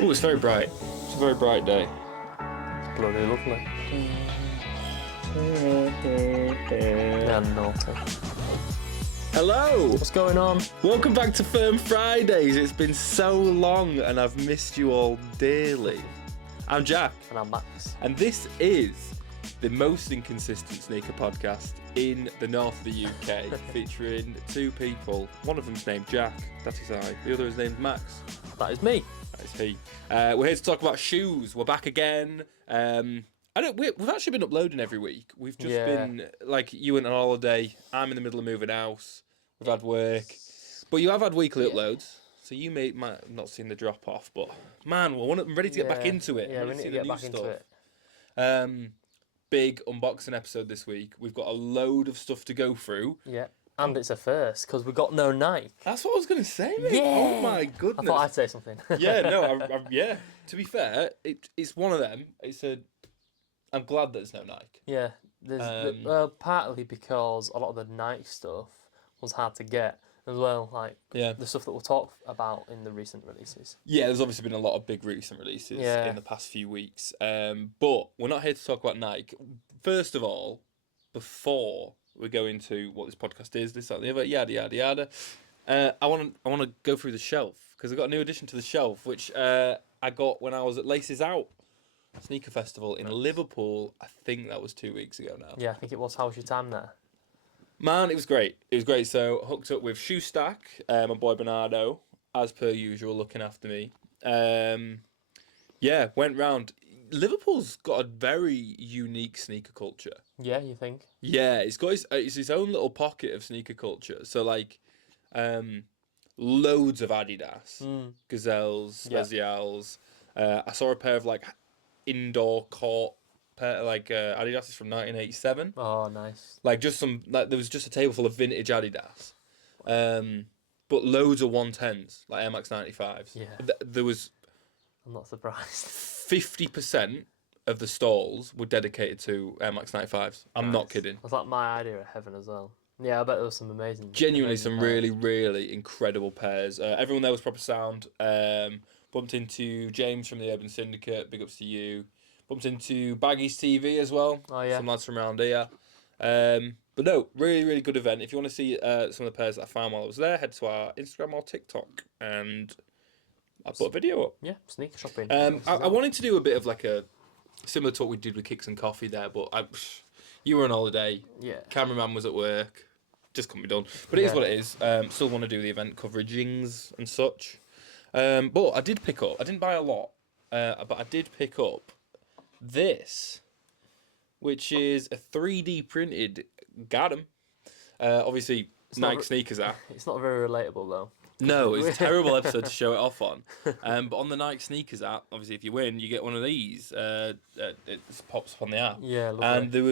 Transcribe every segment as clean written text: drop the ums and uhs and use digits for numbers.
Oh, it's very bright. It's a very bright day. It's bloody lovely. Yeah, naughty. Hello! What's going on? Welcome back to Firm Fridays. It's been so long and I've missed you all dearly. I'm Jack. And I'm Max. And this is the most inconsistent sneaker podcast in the north of the UK, featuring two people. One of them's named Jack, that is I. The other is named Max. That is me. That is he. We're here to talk about shoes. We're back again. We've actually been uploading every week. We've just been, like, you went on holiday, I'm in the middle of moving house, we've had work. But you have had weekly uploads, so you might have not seen the drop off, but man, I'm ready to get back into it. Yeah, we need to get back into it. Big unboxing episode this week. We've got a load of stuff to go through. Yeah. And it's a first, because we got no Nike. That's what I was going to say, mate. Yeah. Oh my goodness. I thought I'd say something. Yeah, no, yeah. To be fair, it's one of them. I'm glad there's no Nike. Yeah. Well, partly because a lot of the Nike stuff was hard to get as well, like the stuff that we'll talk about in the recent releases. Yeah, there's obviously been a lot of big recent releases in the past few weeks. But we're not here to talk about Nike. First of all, before we go into what this podcast is, this, that, and the other, yada, yada, yada, I want to go through the shelf, because I got a new addition to the shelf, which I got when I was at Laces Out Sneaker Festival in Liverpool. I think that was 2 weeks ago now. Yeah, I think it was. How was your time there? Man, it was great. It was great. So, hooked up with Shoe Stack, my boy Bernardo, as per usual, looking after me. Went round. Liverpool's got a very unique sneaker culture. Yeah, you think? Yeah, it's got its own little pocket of sneaker culture. So, like, loads of Adidas, Gazelles, Specials. I saw a pair of, like, indoor court Adidas from 1987. Oh, nice. Like, just some, like, there was just a table full of vintage Adidas. But loads of 110s, like Air Max 95s. Yeah. There was... I'm not surprised. 50% of the stalls were dedicated to Air Max 95s. I'm not kidding. That's like my idea of heaven as well. Yeah, I bet there was some Genuinely some really, really incredible pairs. Everyone there was proper sound. Bumped into James from the Urban Syndicate. Big ups to you. Bumped into Baggy's TV as well. Oh, yeah. Some lads from around here. But no, really, really good event. If you want to see some of the pairs that I found while I was there, head to our Instagram or TikTok, and I'll put a video up. Yeah, sneaker shopping. I wanted to do a bit of like a similar talk we did with Kicks and Coffee there, but you were on holiday. Yeah. Cameraman was at work. Just couldn't be done. But it is what it is. Still want to do the event coveragings and such. But I did pick up. I didn't buy a lot, but I did pick up this, which is a 3D printed Gadam. Obviously, Nike sneakers app. It's not very relatable though. No, it's a terrible episode to show it off on. But on the Nike sneakers app, obviously, if you win, you get one of these. It pops up on the app. Yeah, lovely. And there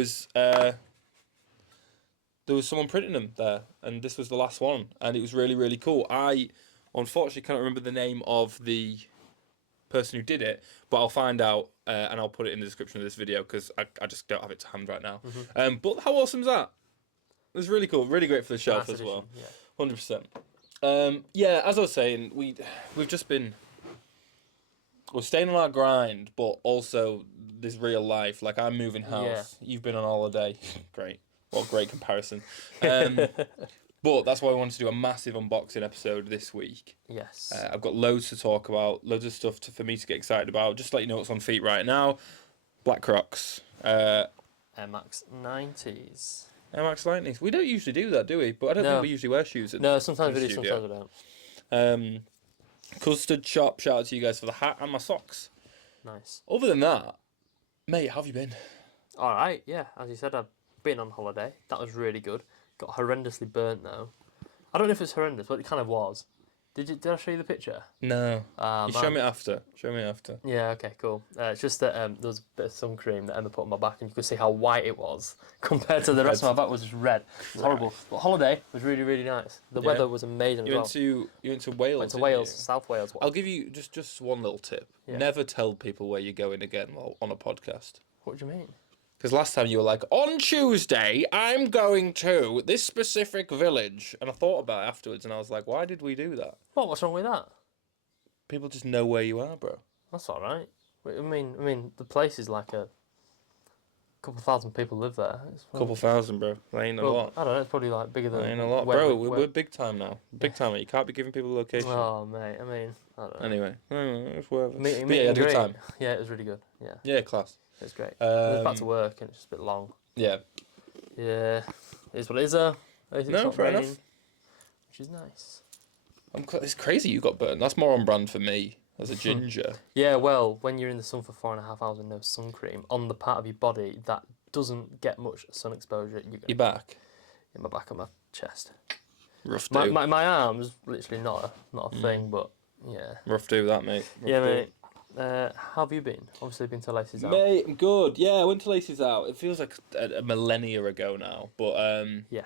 was someone printing them there, and this was the last one, and it was really, really cool. I unfortunately can't remember the name of the person who did it, but I'll find out and I'll put it in the description of this video, because I just don't have it to hand right now. But how awesome is that? It was really cool, really great for the shelf as well. 100%. As I was saying, we've just been... We're staying on our grind, but also this real life. Like, I'm moving house. You've been on holiday. Great. What a great comparison. But that's why I wanted to do a massive unboxing episode this week. Yes. I've got loads to talk about, loads of stuff for me to get excited about. Just to let you know what's on feet right now. Black Crocs. Air Max 90s. Air Max 90s. We don't usually do that, do we? But I don't think we usually wear shoes. No, sometimes we do, sometimes we don't. Custard Shop, shout out to you guys for the hat and my socks. Nice. Other than that, mate, how have you been? Alright, yeah. As you said, I've been on holiday. That was really good. Got horrendously burnt though. I don't know if it's horrendous, but it kind of was. Did I show you the picture? No. You show me after. Show me after. Yeah, okay, cool. It's just that there was a bit of sun cream that Emma put on my back, and you could see how white it was compared to the rest of my back was just red. It's horrible. But holiday was really, really nice. The weather was amazing as well. You went to Wales. Went to Wales, South Wales. I'll give you just one little tip. Yeah. Never tell people where you're going again while on a podcast. What do you mean? Because last time you were like, on Tuesday, I'm going to this specific village. And I thought about it afterwards, and I was like, why did we do that? What's wrong with that? People just know where you are, bro. That's all right. I mean, the place is like a couple thousand people live there. It's Couple thousand, bro. That ain't a well, lot. I don't know. It's probably like bigger That than ain't a lot, where bro. we- We're big time now. Big time. You can't be giving people a location. Oh mate, I mean, I don't know. Anyway, it's whatever. Meet But yeah, I had a good great. time. Yeah, it was really good. Yeah, Yeah, class. it was great. I was back to Um, work and it's just a bit long. yeah. Yeah, it is what it is. At least it's No, not fair raining, enough. which is nice. It's crazy you got burnt. That's more on brand for me as a ginger. Yeah, well, when you're in the sun for 4.5 hours with no sun cream on the part of your body that doesn't get much sun exposure, Your back. in my back of my chest. Rough My do. my arms literally not a thing, but yeah. Rough do that, mate. Rough Yeah, do. mate. How have you been? Obviously, been to Laces Out. Mate, I'm good. Yeah, I went to Laces Out. It feels like a millennia ago now, but Yeah.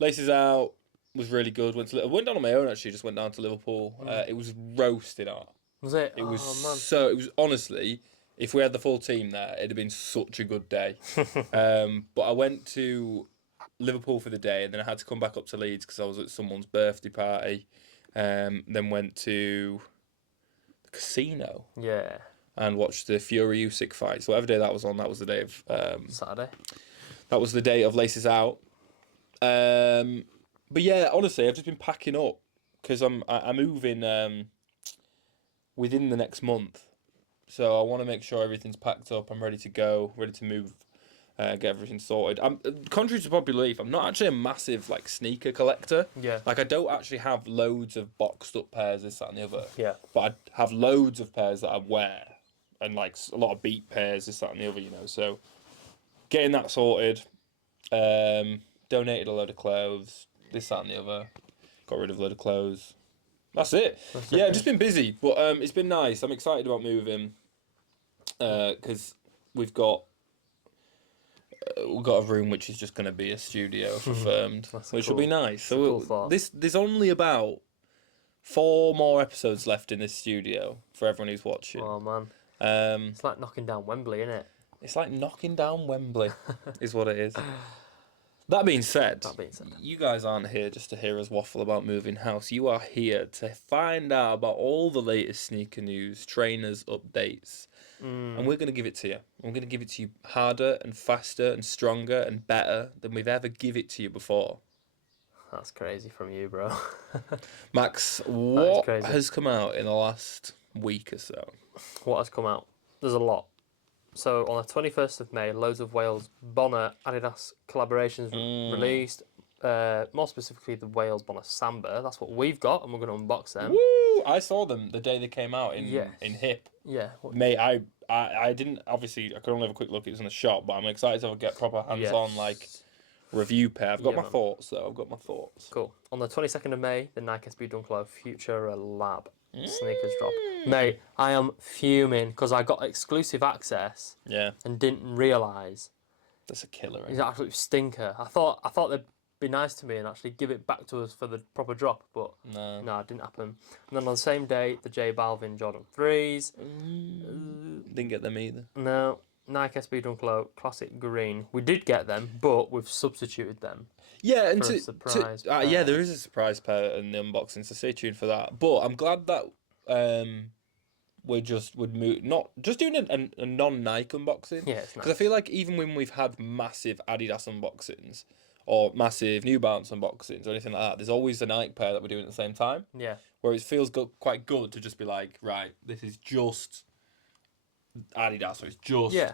Laces Out was really good. Went down on my own actually. Just went down to Liverpool. It was roasting hot. Was it? It was Oh man. so. It was honestly, if we had the full team there, it'd have been such a good day. But I went to Liverpool for the day, and then I had to come back up to Leeds because I was at someone's birthday party. Then went to the casino Yeah. and watched the Fury Usyk fight. So whatever day that was on, that was the day of Saturday. that was the day of Laces Out. But yeah, honestly, I've just been packing up because I'm moving within the next month, so I want to make sure everything's packed up. I'm ready to go, ready to move, get everything sorted. I'm contrary to popular belief, I'm not actually a massive like sneaker collector. Yeah. Like I don't actually have loads of boxed up pairs, this, that, and the other. Yeah. But I have loads of pairs that I wear, and like a lot of beat pairs, this, that, and the other. You know, so getting that sorted. Donated a load of clothes, this, that, and the other. Got rid of a load of clothes. That's it. Yeah, I've just been busy, but it's been nice. I'm excited about moving because we've got a room which is just going to be a studio confirmed, which will be nice. So cool thought. there's only about 4 more episodes left in this studio for everyone who's watching. Oh man. It's like knocking down Wembley, isn't it? It's like knocking down Wembley, is what it is. That being said, you guys aren't here just to hear us waffle about moving house. You are here to find out about all the latest sneaker news, trainers, updates. And we're going to give it to you. We're going to give it to you harder and faster and stronger and better than we've ever give it to you before. That's crazy from you, bro. Max, what crazy. has come out in the last week or so? What has come out? There's a lot. So on the 21st of May, loads of Wales Bonner Adidas collaborations released. More specifically, the Wales Bonner Samba. That's what we've got, and we're going to unbox them. Woo! I saw them the day they came out in Hip. Yeah. Mate, I didn't, obviously, I could only have a quick look, it was in the shop, but I'm excited to get proper hands-on, like, review pair. I've got my thoughts, though. I've got my thoughts. Cool. On the 22nd of May, the Nike SB Dunk Low Future Lab sneakers drop. Mate, I am fuming because I got exclusive access and didn't realise. That's a killer, He's an absolute stinker. I thought they'd be nice to me and actually give it back to us for the proper drop, but no, it didn't happen. And then on the same day, the J Balvin Jordan 3s. Didn't get them either. No, Nike SB Dunk Low Classic Green. We did get them, but we've substituted them. Yeah, and for a surprise pair. there is a surprise pair in the unboxing, so stay tuned for that. But I'm glad that not just doing a non-Nike unboxing. Yeah, it's nice. Because I feel like even when we've had massive Adidas unboxings or massive New Balance unboxings or anything like that, there's always a Nike pair that we're doing at the same time. Yeah. Where it feels quite good to just be like, right, this is just Adidas,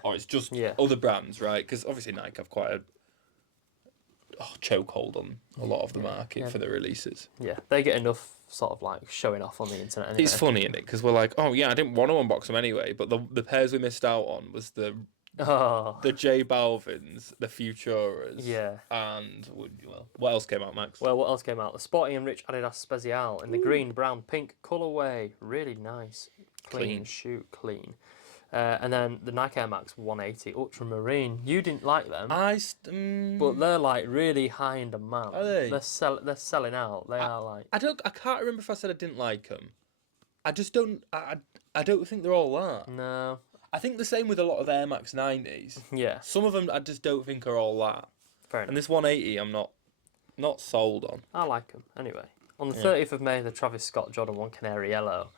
or it's just other brands, right? Because obviously Nike have quite a chokehold on a lot of the market for the releases. Yeah, they get enough sort of like showing off on the internet anyway. It's funny, isn't it? Because we're like, oh yeah, I didn't want to unbox them anyway, but the pairs we missed out on was the J Balvins, the Futuras, and what else came out, Max? Well, what else came out? The Sporty Rich Adidas Special in the green, brown, pink colourway. Really nice, clean shoe, clean. And then the Nike Air Max 180 Ultramarine. You didn't like them, but they're like really high in demand. Are they? They're selling out. They are like. I can't remember if I said I didn't like them. I just don't. I don't think they're all that. No. I think the same with a lot of Air Max 90s. Yeah. Some of them I just don't think are all that. Fair enough. And this 180 I'm not sold on. I like them anyway. On the 30th of May, the Travis Scott Jordan 1 Canary Yellow.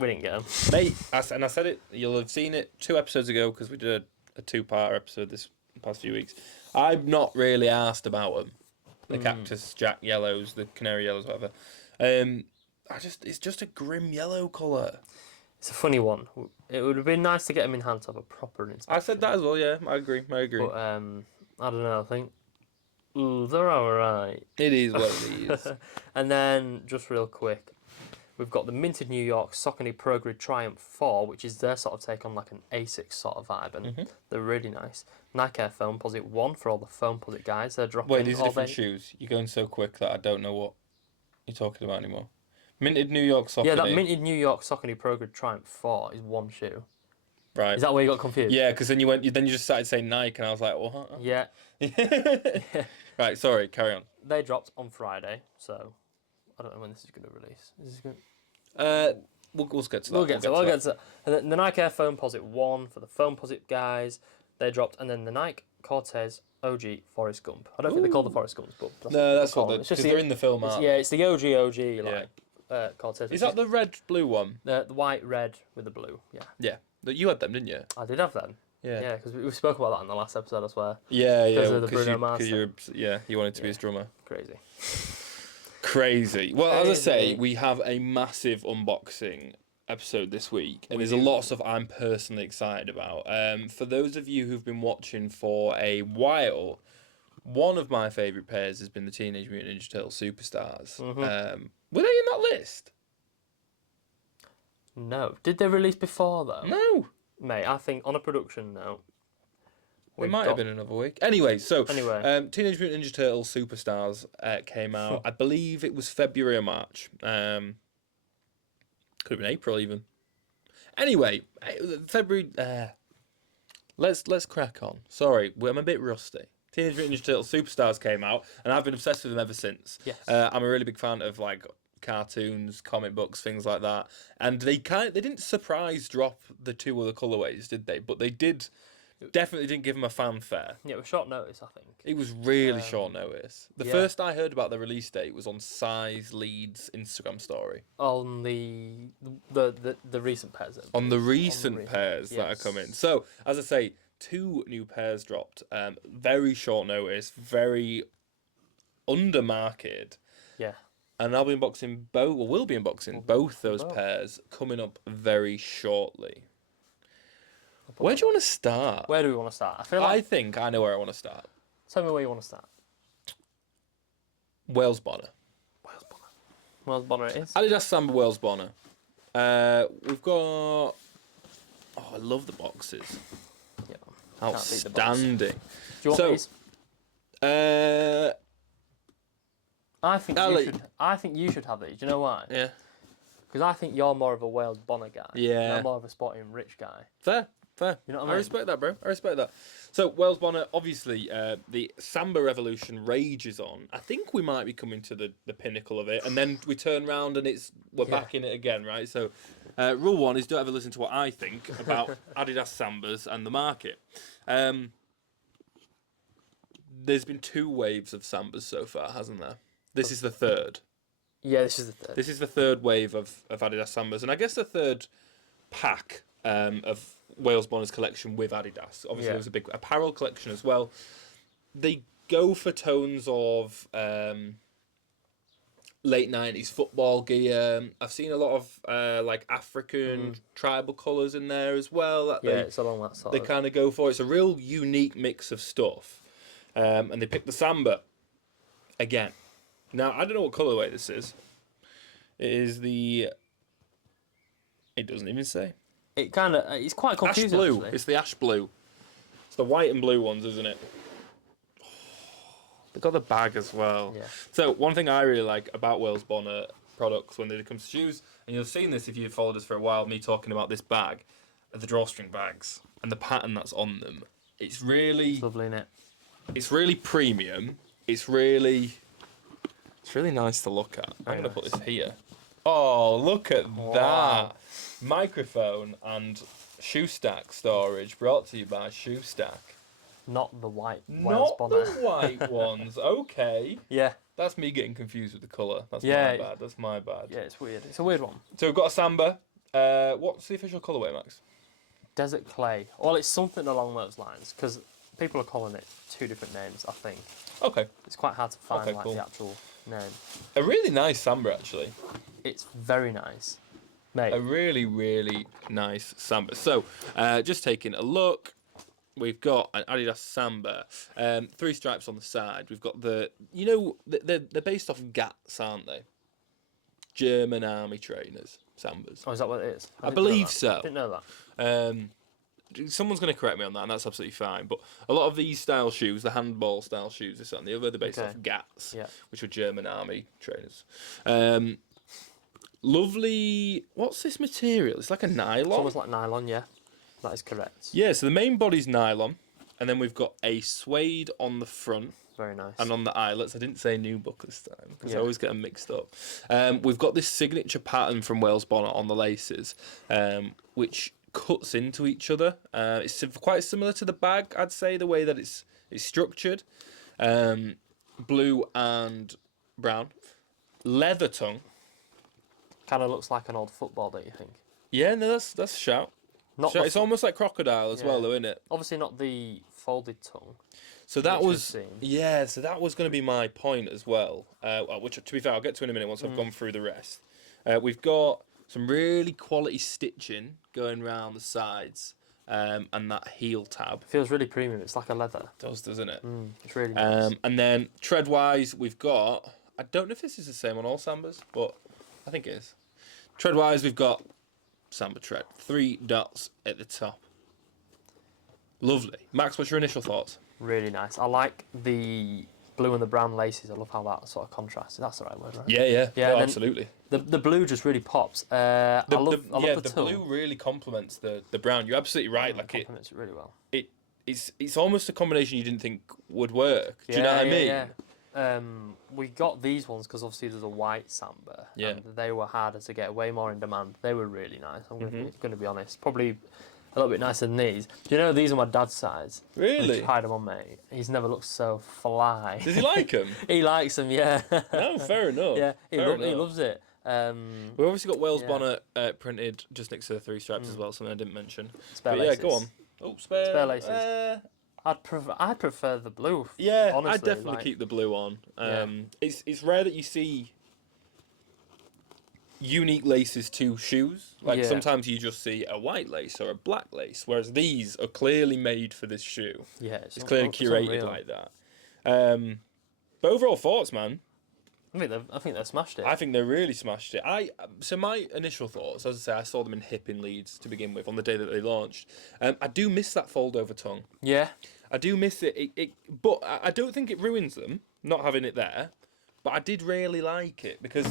We didn't get them. Mate, I said it, you'll have seen it 2 episodes ago because we did a 2-part episode this past few weeks. I've not really asked about them. The Cactus Jack yellows, the Canary yellows, whatever. It's just a grim yellow colour. It's a funny one. It would have been nice to get them in hand to have a proper inspection. I said that as well, yeah. I agree. But I don't know. I think they're alright. It is what it is. And then just real quick, we've got the minted New York Saucony Pro Grid Triumph 4, which is their sort of take on like an Asics sort of vibe, and they're really nice. Nike Air Foam Posit 1 for all the Foam Posit guys. They're dropping. Wait, these are different shoes. You're going so quick that I don't know what you're talking about anymore. Minted New York Saucony. Yeah, that minted New York Saucony Pro Grid Triumph 4 is one shoe. Right. Is that where you got confused? Yeah, because then you just started saying Nike, and I was like, what? Yeah. Right, sorry, carry on. They dropped on Friday, so I don't know when this is going to release. Is this going? We'll get to that. We'll get to that. And then the Nike Air Foam Posit 1 for the Foam Posit guys, they dropped, and then the Nike Cortez OG Forrest Gump. I don't think they call the Forrest Gumps, but that's what because they're in the film, aren't they? Yeah, it's the OG Cortez. Is that the red blue one? The white, red with the blue. Yeah. Yeah. You had them, didn't you? I did have them. Yeah. Yeah, because we spoke about that in the last episode, I swear. Yeah, Because of the Bruno Mars. You wanted to be his drummer. Crazy. Well, as I say, we have a massive unboxing episode this week, and there's a lot of stuff I'm personally excited about. For those of you who've been watching for a while, one of my favourite pairs has been the Teenage Mutant Ninja Turtles Superstars. Were they in that list? No. Did they release before, though? No. Mate, I think on a production note... It might have been another week. Anyway, Teenage Mutant Ninja Turtles Superstars came out. I believe it was February or March. Could have been April even. Anyway, February. Let's crack on. Sorry, I'm a bit rusty. Teenage Mutant Ninja Turtles Superstars came out, and I've been obsessed with them ever since. Yes. I'm a really big fan of like cartoons, comic books, things like that. And they didn't surprise drop the 2 other colorways, did they? But they did. Definitely didn't give them a fanfare. Yeah, it was short notice, I think. It was really short notice. The first I heard about the release date was on Size Lead's Instagram story. On the recent pairs. On the recent pairs that are coming. So, as I say, 2 new pairs dropped. Very short notice, very undermarketed. Yeah. And I'll be unboxing will be unboxing both those pairs coming up very shortly. Where do you want to start? Where do we want to start? I think I know where I want to start. Tell me where you want to start. Wales Bonner. Wales Bonner it is. Adidas Samba Wales Bonner. We've got... Oh, I love the boxes. Yeah. Outstanding. Do you want these? I think you should have these. Do you know why? Yeah. Because I think you're more of a Wales Bonner guy. Yeah. And I'm more of a Sporty Rich guy. Fair. You know what I mean? I respect that, bro. I respect that. So, Wales Bonner, obviously, the Samba revolution rages on. I think we might be coming to the pinnacle of it, and then we turn around and we're back in it again, right? So, rule 1 is don't ever listen to what I think about Adidas Sambas and the market. There's been 2 waves of Sambas so far, hasn't there? This is the 3rd. Yeah, this is the 3rd. This is the 3rd wave of Adidas Sambas, and I guess the 3rd pack of Wales Bonner's collection with Adidas. Obviously, there was a big apparel collection as well. They go for tones of late 90s football gear. I've seen a lot of like African tribal colours in there as well. It's along that side. They kind of go for. It's a real unique mix of stuff. And they picked the Samba again. Now, I don't know what colourway this is. It is the... It doesn't even say. It's quite confusing, ash blue. Actually. It's the ash blue. It's the white and blue ones, isn't it? They've got the bag as well. Yeah. So, one thing I really like about Wales Bonner products when it comes to shoes, and you've seen this if you've followed us for a while, me talking about this bag, are the drawstring bags and the pattern that's on them. It's really... It's lovely, isn't it? It's really premium. It's really nice to look at. I'm going to put this here. Oh, look at that. Microphone and shoe stack storage brought to you by Shoe Stack. Not the white Wales Bonner. Not the white ones. Okay. Yeah. That's me getting confused with the colour. That's my bad. Yeah, it's weird. It's a weird one. So we've got a Samba. What's the official colourway, Max? Desert Clay. Well, it's something along those lines because people are calling it 2 different names. I think Okay. it's quite hard to find Okay, cool. the actual name. A really nice Samba, actually. It's very nice, mate. A really, really nice Samba. So, just taking a look, we've got an Adidas Samba, 3 stripes on the side. We've got they're based off GATs, aren't they? German army trainers, Sambas. Oh, is that what it is? I believe so. Didn't know that. Someone's going to correct me on that, and that's absolutely fine. But a lot of these style shoes, the handball style shoes, this and the other, they're based off GATs, which were German army trainers. Lovely. What's this material? It's like a nylon. It's almost like nylon, yeah. That is correct. Yeah, so the main body's nylon, and then we've got a suede on the front. Very nice. And on the eyelets, I didn't say nubuck this time because I always get them mixed up. We've got this signature pattern from Wales Bonnet on the laces, which cuts into each other. It's quite similar to the bag, I'd say, the way that it's structured. Blue and brown. Leather tongue. Kind of looks like an old football, don't you think? Yeah, no, that's a shout. It's almost like crocodile as well, though, isn't it? Obviously not the folded tongue. So that was going to be my point as well. Which, to be fair, I'll get to in a minute once I've gone through the rest. We've got some really quality stitching going around the sides, and that heel tab. It feels really premium. It's like a leather. It does, doesn't it? It's really nice. And then tread wise, we've got. I don't know if this is the same on all Sambas, but I think it is. Tread wise, we've got Samba tread, 3 dots at the top. Lovely. Max, what's your initial thoughts? Really nice. I like the blue and the brown laces. I love how that sort of contrasts. That's the right word, right? Yeah. No, absolutely. The blue just really pops. I love the tongue. Blue really complements the brown. You're absolutely right. Like complements it really well. It's almost a combination you didn't think would work. Do you know what I mean? Yeah. We got these ones because obviously there's a white Samba. Yeah. And they were harder to get, way more in demand. They were really nice. I'm going to be honest. Probably a little bit nicer than these. Do you know these are my dad's size? Really? I tried them on, mate. He's never looked so fly. Does he like them? He likes them, yeah. No, fair enough. Yeah, he loves it. We've obviously got Wales Bonnet printed just next to the 3 stripes as well, something I didn't mention. Spare laces. Yeah, go on. Oh, spare laces. I'd prefer the blue. Yeah, honestly, I'd definitely keep the blue on. It's rare that you see unique laces to shoes. Like sometimes you just see a white lace or a black lace, whereas these are clearly made for this shoe. Yeah, it's clearly curated like that. But overall thoughts, man. I think they smashed it. I think they really smashed it. So my initial thoughts, as I say, I saw them in Hip in Leeds to begin with on the day that they launched. I do miss that fold over tongue. Yeah, I do miss it. But I don't think it ruins them not having it there. But I did really like it because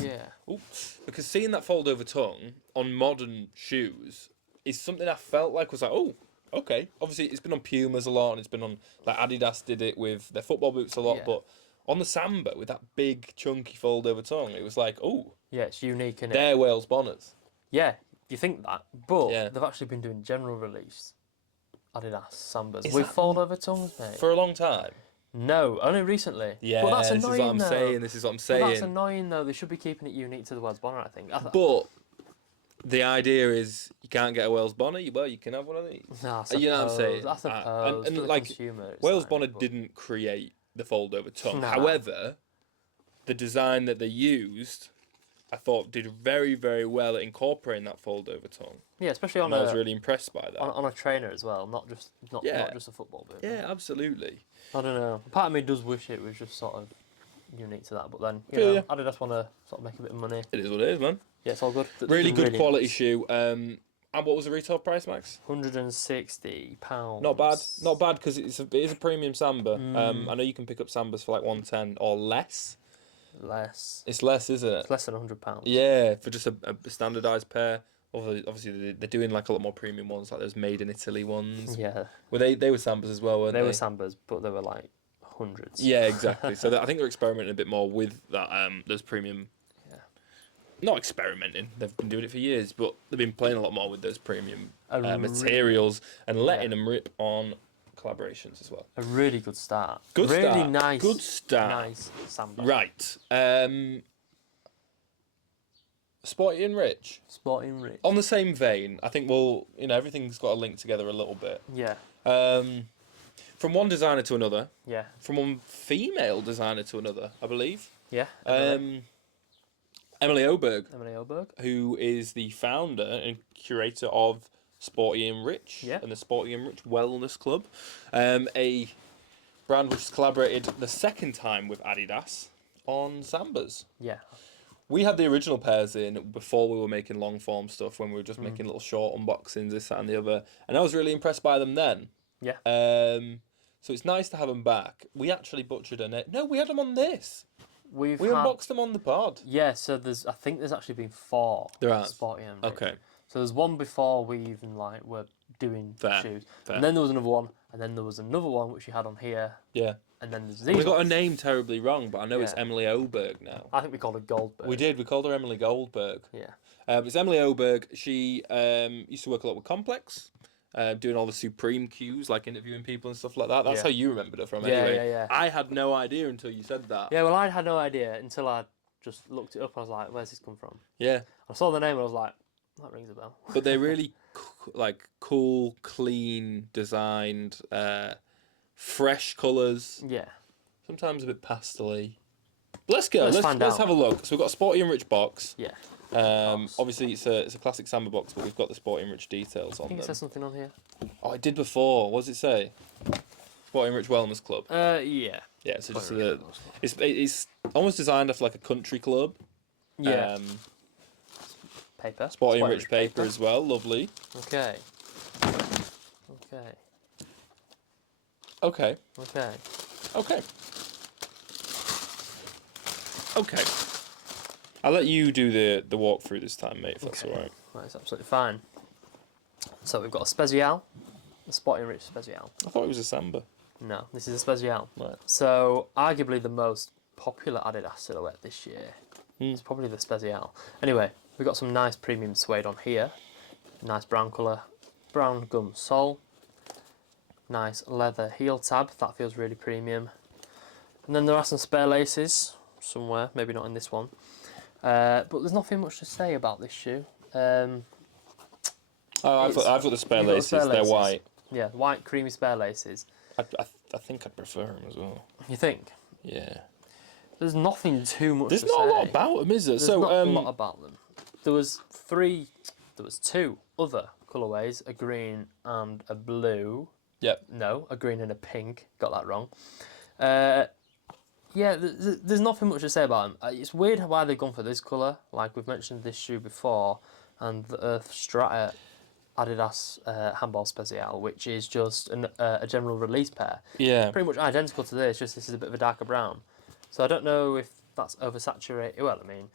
seeing that fold over tongue on modern shoes is something I felt like was like, oh, okay. Obviously, it's been on Pumas a lot, and it's been on like Adidas did it with their football boots a lot, but on the Samba with that big chunky fold over tongue, it was like, oh, yeah, it's unique, isn't it? They're Wales Bonnets. Yeah, you think that, but they've actually been doing general release Adidas Sambas with fold over tongues, mate. For a long time. No, only recently. Yeah, but that's this annoying, is what I'm though. saying. This is what I'm saying. But that's annoying, though. They should be keeping it unique to the Wales Bonnet, I think. But the idea is you can't get a Wales Bonnet. Well, you can have one of these. No, you know what I'm saying? I suppose. And like, Wales Bonnet didn't create the fold over tongue. Nah. However, the design that they used, I thought, did very, very well at incorporating that fold over tongue. Yeah, especially on I was really impressed by that. On a trainer as well, not just a football boot. Yeah, absolutely. I don't know. Part of me does wish it was just sort of unique to that, but then you know, I just want to sort of make a bit of money. It is what it is, man. Yeah, it's all good. Really good quality shoe. And what was the retail price, Max? £160. Not bad because it is a premium Samba. I know you can pick up Sambas for like 110 or less. Less. It's less, isn't it? It's less than £100. Yeah, for just a standardised pair. Obviously, they're doing like a lot more premium ones, like those made in Italy ones. Yeah. Well, they were Sambas as well, weren't they? They were Sambas, but they were like hundreds. Yeah, exactly. So I think they're experimenting a bit more with that. Those premium. Yeah. Not experimenting. They've been doing it for years, but they've been playing a lot more with those premium materials and letting them rip on collaborations as well. A really good start. Really nice. Good start. Nice Samba. Right. Sporty and Rich. Sporty Rich. On the same vein, I think everything's got to link together a little bit. Yeah. From one designer to another. Yeah. From one female designer to another, I believe. Yeah. Emily Oberg. Emily Oberg. Who is the founder and curator of Sporty and Rich and the Sporty and Rich Wellness Club. A brand which has collaborated the second time with Adidas on Sambas. Yeah. We had the original pairs in before we were making long form stuff, when we were just making little short unboxings, this, that, and the other. And I was really impressed by them then. Yeah. So it's nice to have them back. We actually butchered a name. No, we had them on this. We unboxed them on the pod. Yeah, so I think there's actually been 4 Sporty and Rich. Okay. So there's one before we even were doing shoes. Fair. And then there was another one, and then there was another one which you had on here. Yeah. And then there's these. We got a name terribly wrong, but I know it's Emily Oberg now. I think we called her Goldberg. We did. We called her Emily Goldberg. Yeah. It's Emily Oberg. She used to work a lot with Complex, doing all the Supreme cues, like interviewing people and stuff like that. That's how you remembered her from, anyway. Yeah. I had no idea until you said that. Yeah, well, I had no idea until I just looked it up. I was like, where's this come from? Yeah. I saw the name and I was like, that rings a bell. But they're really cool, clean, designed, fresh colours. Yeah. Sometimes a bit pastel-y. But let's go. Let's have a look. So we've got a Sporty and Rich box. Yeah. Obviously it's a classic Samba box, but we've got the Sporty and Rich details on them. I think it says something on here. Oh, I did before. What does it say? Sporty and Rich Wellness Club. Yeah. Yeah, so just it's almost designed after like a country club. Yeah. Paper. Sporty and Rich paper as well. Lovely. Okay. I'll let you do the walkthrough this time, mate, if that's alright. That's absolutely fine. So we've got a Special, a Sporty and Rich Special. I thought it was a Samba. No, this is a Special. Right. So arguably the most popular Adidas silhouette this year is probably the Special. Anyway, we've got some nice premium suede on here. Nice brown colour, brown gum sole. Nice leather heel tab, that feels really premium. And then there are some spare laces somewhere, maybe not in this one. But there's nothing much to say about this shoe. I've got the spare laces. They're white. Yeah, white creamy spare laces. I think I'd prefer them as well. You think? Yeah. There's nothing too much. There's not a lot about them, is there? There's not a lot about them. There was 2 other colourways, a green and a blue. Yep. No, a green and a pink. Got that wrong. Yeah, there's nothing much to say about them. It's weird why they've gone for this colour. Like we've mentioned this shoe before, and the Earth Strata Adidas Handball Special, which is just a general release pair. Yeah. Pretty much identical to this, just this is a bit of a darker brown. So I don't know if that's oversaturated. Well, I mean,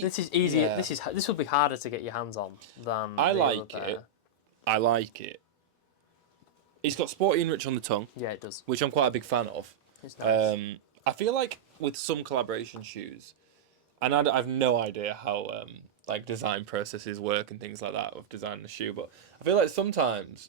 this is easier. Yeah. This would be harder to get your hands on than. I like it. It's got Sporty and Rich on the tongue. Yeah, it does. Which I'm quite a big fan of. It's nice. I feel like with some collaboration shoes, and I've no idea how like design processes work and things like that of designing a shoe, but I feel like sometimes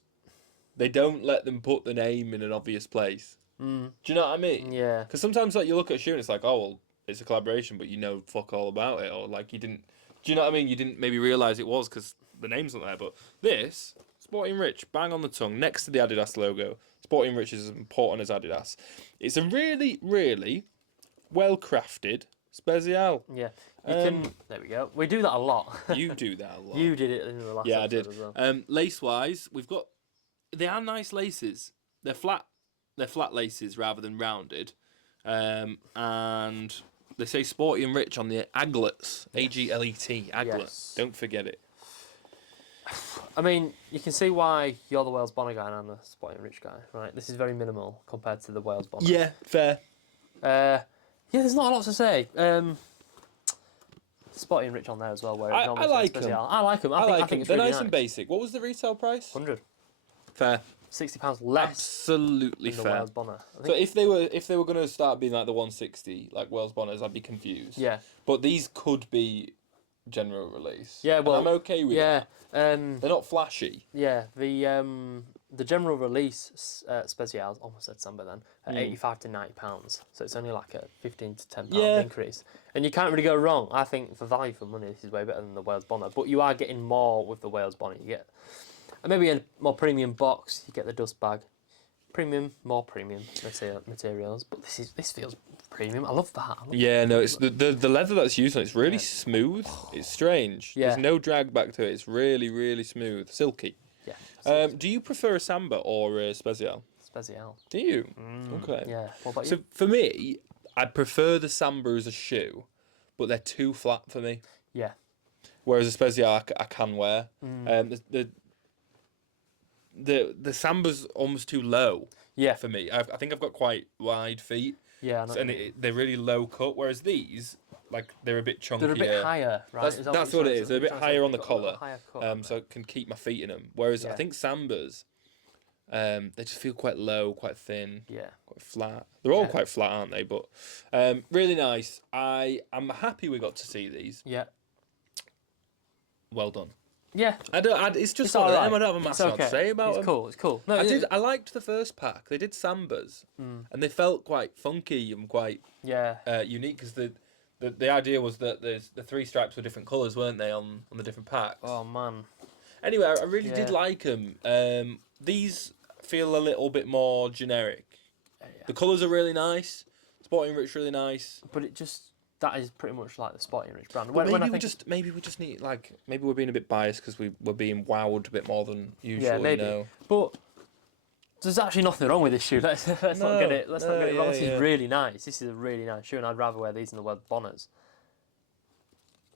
they don't let them put the name in an obvious place. Do you know what I mean? Yeah. Because sometimes like you look at a shoe and it's like, oh well, it's a collaboration, but you know fuck all about it, or like you didn't. Do you know what I mean? You didn't maybe realise it was because the name's not there. But this Sporty and Rich, bang on the tongue, next to the Adidas logo. Sporty and Rich is as important as Adidas. It's a really, really well-crafted Special. Yeah. There we go. We do that a lot. You do that a lot. You did it in the last episode as well. Yeah, I did. Lace-wise, they are nice laces. They're flat laces rather than rounded. And they say Sporty and Rich on the aglets. A-G-L-E-T, aglet. Yes. Don't forget it. I mean, you can see why you're the Wales Bonner guy and I'm the Sporty and Rich guy, right? This is very minimal compared to the Wales Bonner. Yeah, fair. Yeah, there's not a lot to say. Sporty and Rich on there as well. Where I like them. I like them. I think it's They're really nice and basic. What was the retail price? 100. Fair. £60 less. Absolutely than fair. The Wales Bonner. So if they were going to start being like the 160 like Wales Bonners, I'd be confused. Yeah. But these could be general release. Yeah, well, and I'm okay with that. They're not flashy. Yeah, the the general release Specials, almost said Samba then, at £85 to £90. So it's only like a £15 to £10 increase. And you can't really go wrong. I think for value for money, this is way better than the Wales Bonnet. But you are getting more with the Wales Bonnet. You get maybe a more premium box. You get the dust bag. More premium materials. But this feels premium. I love that. No, it's the leather that's used on it's really smooth. It's strange. Yeah. There's no drag back to it. It's really, really smooth. Silky. Yeah. Do you prefer a Samba or a Special? Special. Do you? Okay. Yeah. What about you? So for me, I prefer the Samba as a shoe, but they're too flat for me. Yeah. Whereas a Special I can wear. The Samba's almost too low. Yeah. For me, I think I've got quite wide feet. Yeah. And they're really low cut. Whereas these, like, they're a bit chunkier. They're a bit higher, right? That's what it is. They're a bit higher on the collar, cut, so I can keep my feet in them. Whereas I think Sambas, they just feel quite low, quite thin, quite flat. They're all quite flat, aren't they? But really nice. I'm happy we got to see these. Yeah. Well done. Yeah. It's just one of them. I don't have a massive amount to say about them. It's cool. No, I liked the first pack. They did Sambas, and they felt quite funky and quite unique because the idea was that the three stripes were different colours, weren't they, on the different packs? Oh man. Anyway, I really did like them. These feel a little bit more generic. The colours are really nice. Sporty Rich really nice. But that is pretty much like the Sporty Rich brand. Maybe we just need maybe we're being a bit biased because we're being wowed a bit more than usual. Yeah, maybe. You know? But there's actually nothing wrong with this shoe. Let's not get it wrong. This is really nice. This is a really nice shoe, and I'd rather wear these than the Wales Bonnets.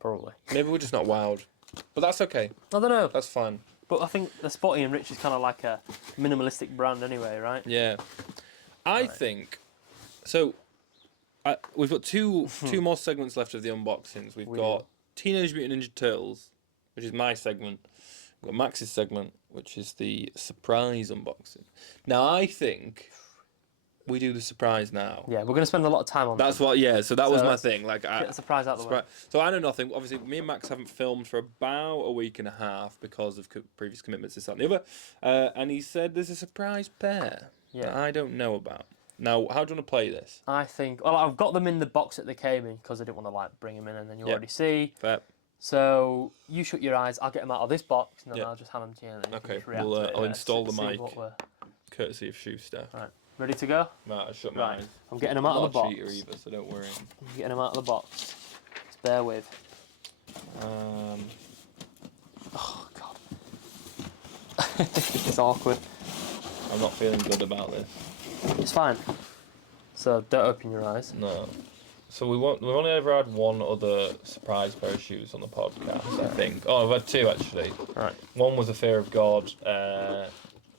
Probably. Maybe we're just not wowed, but that's okay. I don't know. That's fine. But I think the Sporty and Rich is kind of like a minimalistic brand anyway, right? Yeah, I think so. We've got two more segments left of the unboxings. We've got Teenage Mutant Ninja Turtles, which is my segment. We've got Max's segment, which is the surprise unboxing. Now, I think we do the surprise now. Yeah, we're going to spend a lot of time on that. So that was my thing. Like, get the surprise out of the way. So I know nothing. Obviously, me and Max haven't filmed for about a week and a half because of previous commitments, this, that, and the other. And he said there's a surprise pair that I don't know about. Now, how do you want to play this? I think... Well, I've got them in the box that they came in because I didn't want to bring them in and then you already see. Fair. So, you shut your eyes. I'll get them out of this box and then I'll just hand them to you. And then okay, you can just react to I'll install the mic. Courtesy of Shoe Stuff. Right, ready to go? Right, I shut my eyes. I'm getting them out of the box. I'm not a cheater either, so don't worry. I'm getting them out of the box. Just bear with. Oh, God. It's awkward. I'm not feeling good about this. It's fine. So don't open your eyes. No. So we've only ever had one other surprise pair of shoes on the podcast, I think. Oh, I've had two actually. Right. One was a Fear of God,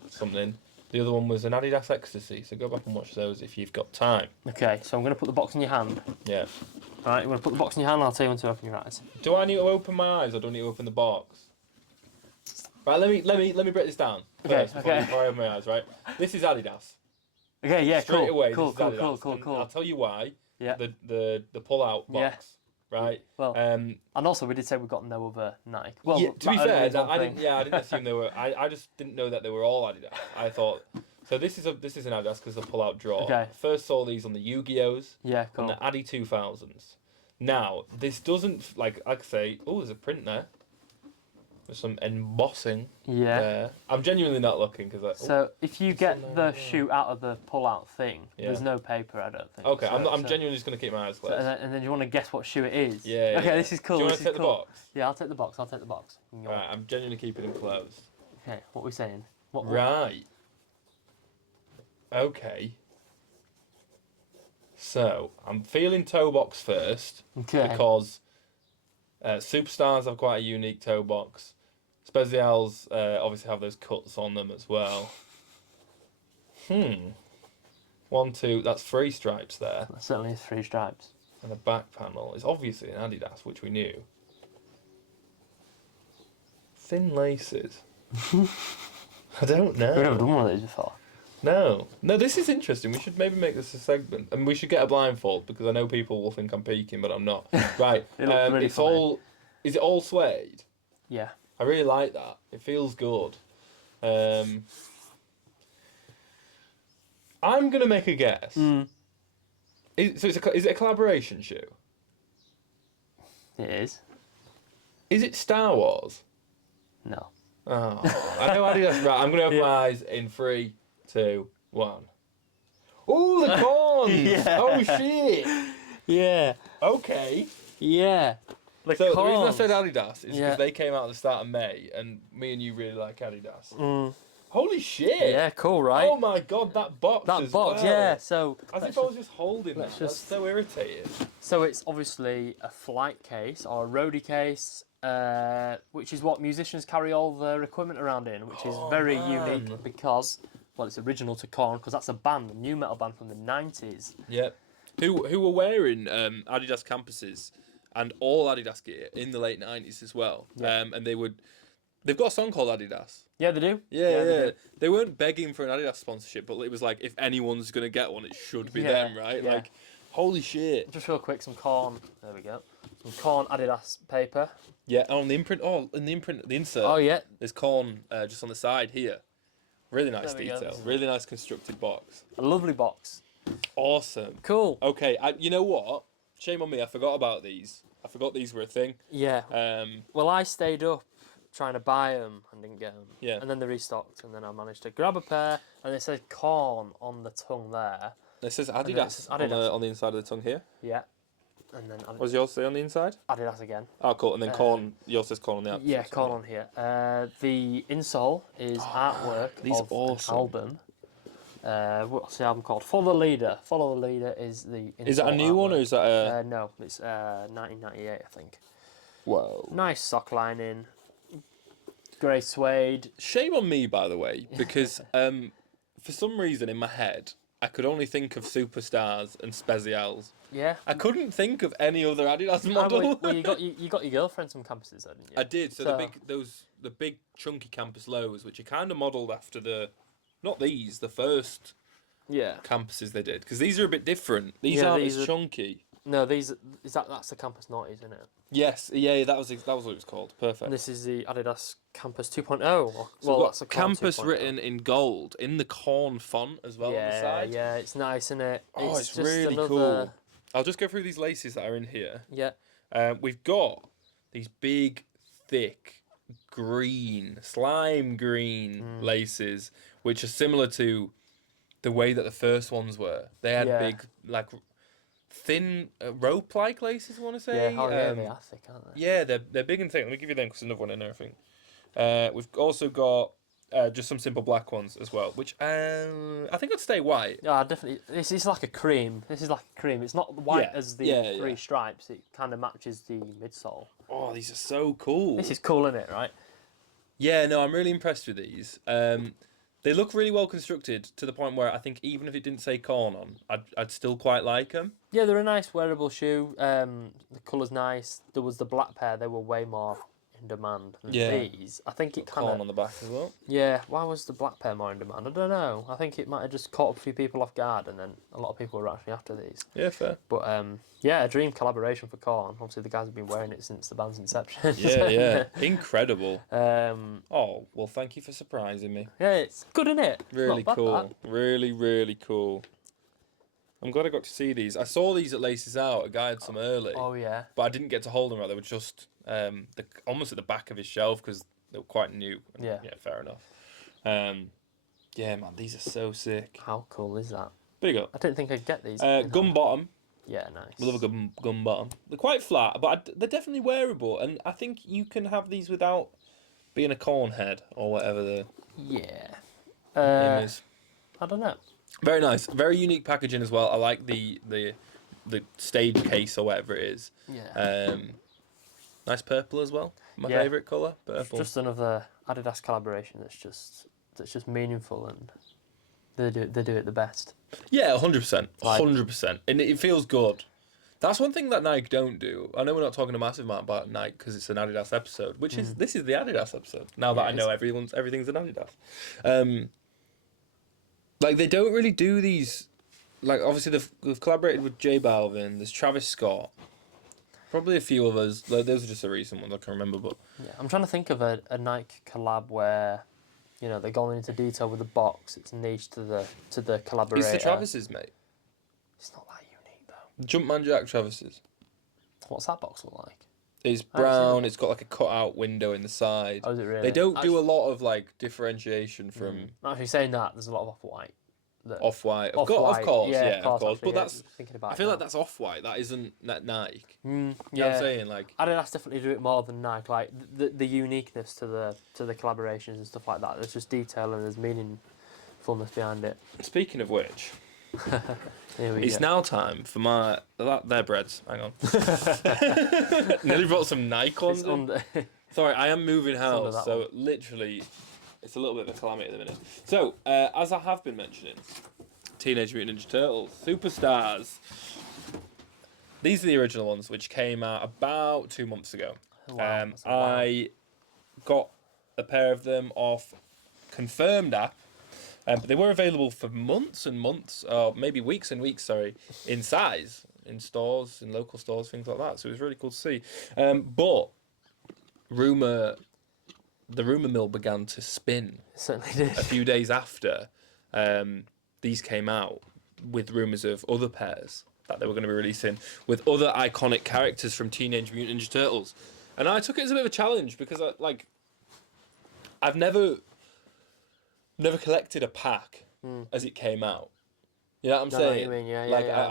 something. The other one was an Adidas Ecstasy. So go back and watch those if you've got time. Okay. So I'm going to put the box in your hand. Yeah. All right. I'm going to put the box in your hand. And I'll tell you when to open your eyes. Do I need to open my eyes or do I need to open the box? Right. Let me break this down first before I open my eyes. Right. This is Adidas. Okay, yeah, Straight away, cool. I'll tell you why. Yeah. The pull-out box, right? Well, and also we did say we got no other Nike. Well, yeah, to be fair, I didn't assume they were. I just didn't know that they were all Adidas. I thought so. This is an Adidas because the pull-out draw. Okay. First saw these on the Yu-Gi-Ohs. Yeah, cool. And the Adi 2000s. Now this doesn't like I say. Oh, there's a print there. There's some embossing. Yeah. There. I'm genuinely not looking because. So if you get the shoe out of the pull-out thing, there's no paper. I don't think. Okay, I'm genuinely just gonna keep my eyes closed. And then you want to guess what shoe it is. Yeah. Okay, this is cool. Do you want to take the box? Yeah, I'll take the box. Right, I'm genuinely keeping them closed. Okay, what are we saying? Right. Okay. So I'm feeling toe box first. Okay. Because Superstars have quite a unique toe box. Specials obviously have those cuts on them as well. 1, 2, that's 3 stripes there. That certainly is 3 stripes. And the back panel is obviously an Adidas, which we knew. Thin laces. I don't know. We've never done one of these before. No, this is interesting. We should maybe make this a segment, and we should get a blindfold because I know people will think I'm peeking, but I'm not. Right, really it's funny. All. Is it all suede? Yeah. I really like that. It feels good. I'm gonna make a guess. Mm. Is it a collaboration shoe? It is. Is it Star Wars? No. Oh, I know Adidas. Right, I'm gonna open Yeah. my eyes in 3, 2, 1. Oh, the corns! Yeah. Oh shit! Yeah. Okay. Yeah. The So the reason I corns. said Adidas is because Yeah. they came out at the start of May, and me and you really like Adidas. Mm. Holy shit! Yeah, cool, right? Oh my god, that box that as box, well. yeah. So As let's if I was just holding that. let's That's just- so irritating. So it's obviously a flight case or a roadie case, which is what musicians carry all their equipment around in, which is very man. unique because, well, it's original to KORN because that's a band, a new metal band from the 90s. Yep. Who were wearing Adidas campuses and all Adidas gear in the late 90s as well. Yeah. And they've got a song called Adidas. Yeah, they do. Yeah. They do. They weren't begging for an Adidas sponsorship, but it was like, if anyone's going to get one, it should be Yeah, them, right? yeah. Like, holy shit. Just real quick, some KORN. There we go. Some KORN Adidas paper. Yeah, on the imprint, the insert, Oh yeah. there's KORN just on the side here. Really nice There we go. detail. Really nice constructed box. A lovely box. Awesome. Cool. Okay, you know what? Shame on me, I forgot about these. I forgot these were a thing. Yeah. Um, Well, I stayed up trying to buy them and didn't get them. Yeah. And then they restocked, and then I managed to grab a pair, and it said KORN on the tongue there. it says then it Adidas, says On, Adidas. on the inside of the tongue here. Yeah. And then What does yours say on the inside? Adidas again. Oh, cool. And then KORN, yours says KORN on the outside. Yeah, KORN on here. The insole is artwork these are of awesome. an album. What's the album called? Follow the Leader. Follow the Leader is the insole Is that a new one or artwork. is that a... No, it's 1998, I think. Whoa. Nice sock lining. Grey suede. Shame on me, by the way, because for some reason in my head, I could only think of Superstars and Spezials. Yeah. I couldn't think of any other Adidas model. Well, you got your girlfriend some campuses, though, didn't you? I did. So the big chunky campus lows, which are kind of modelled after not these, the first Yeah. campuses they did, because these are a bit different. These Yeah, aren't these as are- chunky. No, that's the Campus Naughties, isn't it? Yes, yeah, that was what it was called. Perfect. And this is the Adidas Campus 2.0. So Well, we've that's a got KORN campus 2.0. written in gold in the KORN font as well on the Yeah, side. yeah, it's nice, isn't it? Oh, it's just really another... cool. I'll just go through these laces that are in here. Yeah. We've got these big, thick, slime green laces, which are similar to the way that the first ones were. They had Yeah. big, like, thin rope-like laces, I want to say. Yeah, they are thick, aren't they? Yeah, they're big and thick. Let me give you them because there's another one in there, I think. We've also got just some simple black ones as well, which I think I'd stay white. Yeah, definitely. This is like a cream. This is like a cream. It's not white Yeah, as the yeah, three yeah. stripes. It kind of matches the midsole. Oh, these are so cool. This is cool, isn't it? Right? Yeah, no, I'm really impressed with these. They look really well constructed to the point where I think even if it didn't say KORN on, I'd still quite like them. Yeah, they're a nice wearable shoe. The colour's nice. There was the black pair. They were way more in demand than Yeah. these. I think it kind KORN of... on the back as well. Yeah, why was the black pair more in demand? I don't know. I think it might have just caught a few people off guard, and then a lot of people were actually after these. Yeah, fair. But yeah, a dream collaboration for KORN. Obviously, the guys have been wearing it since the band's inception. Yeah. Incredible. Yeah, Oh, well, thank you for surprising me. it's good, isn't it? Really Not bad, cool. that. Really, really cool. I'm glad I got to see these. I saw these at Laces Out. A guy had some early, Oh yeah. but I didn't get to hold them right. They were just almost at the back of his shelf because they were quite new. And, Yeah. Yeah, fair enough. Yeah, man, these are so sick. How cool is that? Big up. I didn't think I'd get these. Gun bottom. Yeah, nice. We love a gun bottom. They're quite flat, but they're definitely wearable. And I think you can have these without being a corn head or whatever the Yeah. name is. I don't know. Very nice. Very unique packaging as well. I like the stage case or whatever it is. Yeah. Nice purple as well. My Yeah. favourite colour. Purple. Just another Adidas collaboration that's just meaningful, and they do it the best. Yeah, 100%. Like- 100%. And it feels good. That's one thing that Nike don't do. I know we're not talking a massive amount about Nike because it's an Adidas episode, which is this is the Adidas episode. Now that Yeah, I know everything's an Adidas. Like they don't really do these. Like obviously they've collaborated with J Balvin. There's Travis Scott. Probably a few others. Like, those are just the recent ones I can remember. But Yeah, I'm trying to think of a Nike collab where You know, they're going into detail with the box. It's niche to the collaborator. It's the Travis's, mate. It's not that unique though. Jumpman Jack Travis's. What's that box look like? It's brown. It's got like a cut-out window in the side. Oh, is it really? They don't do a lot of like differentiation from Actually, saying that, there's a lot of off-white. Off-white. Of Off-white, course, yeah, yeah, of course. But Actually, that's. thinking about I feel like that's Off-white. That isn't that Nike. You know what yeah. I'm saying? Like, Adidas definitely do it more than Nike. Like the uniqueness to the collaborations and stuff like that. There's just detail and there's meaningfulness behind it. speaking of which, Here we it's go. now time for my their breads. Hang on. Nearly brought some Nike ones. It's under. Sorry, I am moving under house, that so one. literally, it's a little bit of a calamity at the minute. So, as I have been mentioning, Teenage Mutant Ninja Turtles, Superstars. These are the original ones, which came out about 2 months ago. Wow, that's a wow. I got a pair of them off Confirmed app, but they were available for months and months, or maybe weeks and weeks, sorry, in size, in stores, in local stores, things like that. So it was really cool to see. But the rumour mill began to spin It certainly did. a few days after these came out, with rumours of other pairs that they were going to be releasing with other iconic characters from Teenage Mutant Ninja Turtles. And I took it as a bit of a challenge because I've never collected a pack as it came out. You know what I'm I know what saying? you mean, yeah, like yeah.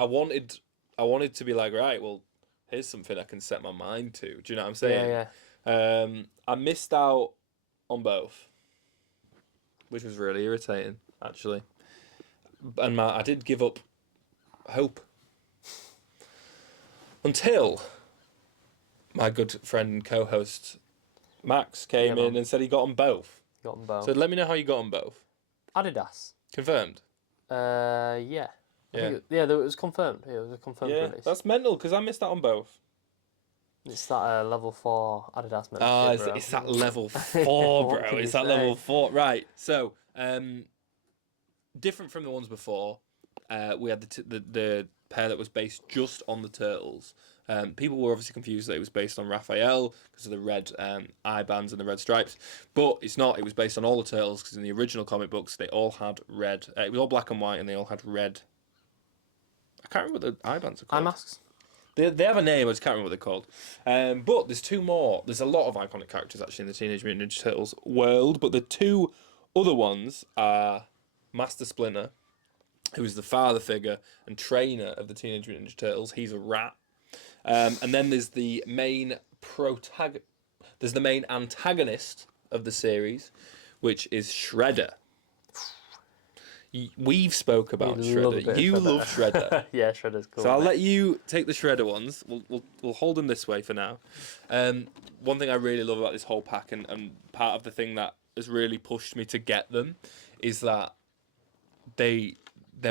I wanted to be like, right, well, here's something I can set my mind to. Do you know what I'm saying? Yeah. I missed out on both, which was really irritating, actually. And I did give up hope until my good friend and co-host Max came in and said he got them both. Got them both. So let me know how you got them both. Adidas. Confirmed. Yeah. It was confirmed. Yeah, it was a confirmed Yeah, release. that's mental because I missed out on both. It's that level 4 Adidas membership, bro. It's that level 4, What bro. can It's you that say? level 4. Right. So, different from the ones before, we had the pair that was based just on the Turtles. People were obviously confused that it was based on Raphael because of the red eye bands and the red stripes, but it's not. It was based on all the Turtles because in the original comic books they all had red. It was all black and white and they all had red. I can't remember what the eye bands are called. Eye masks. They have a name, I just can't remember what they're called. But there's two more. There's a lot of iconic characters actually in the Teenage Mutant Ninja Turtles world, but the two other ones are Master Splinter, who is the father figure and trainer of the Teenage Mutant Ninja Turtles. He's a rat. And then there's the main antagonist of the series, which is Shredder. We've spoke about Shredder. You love Shredder. Yeah, Shredder's cool. So I'll let you take the Shredder ones. We'll hold them this way for now. One thing I really love about this whole pack, and part of the thing that has really pushed me to get them, is that they're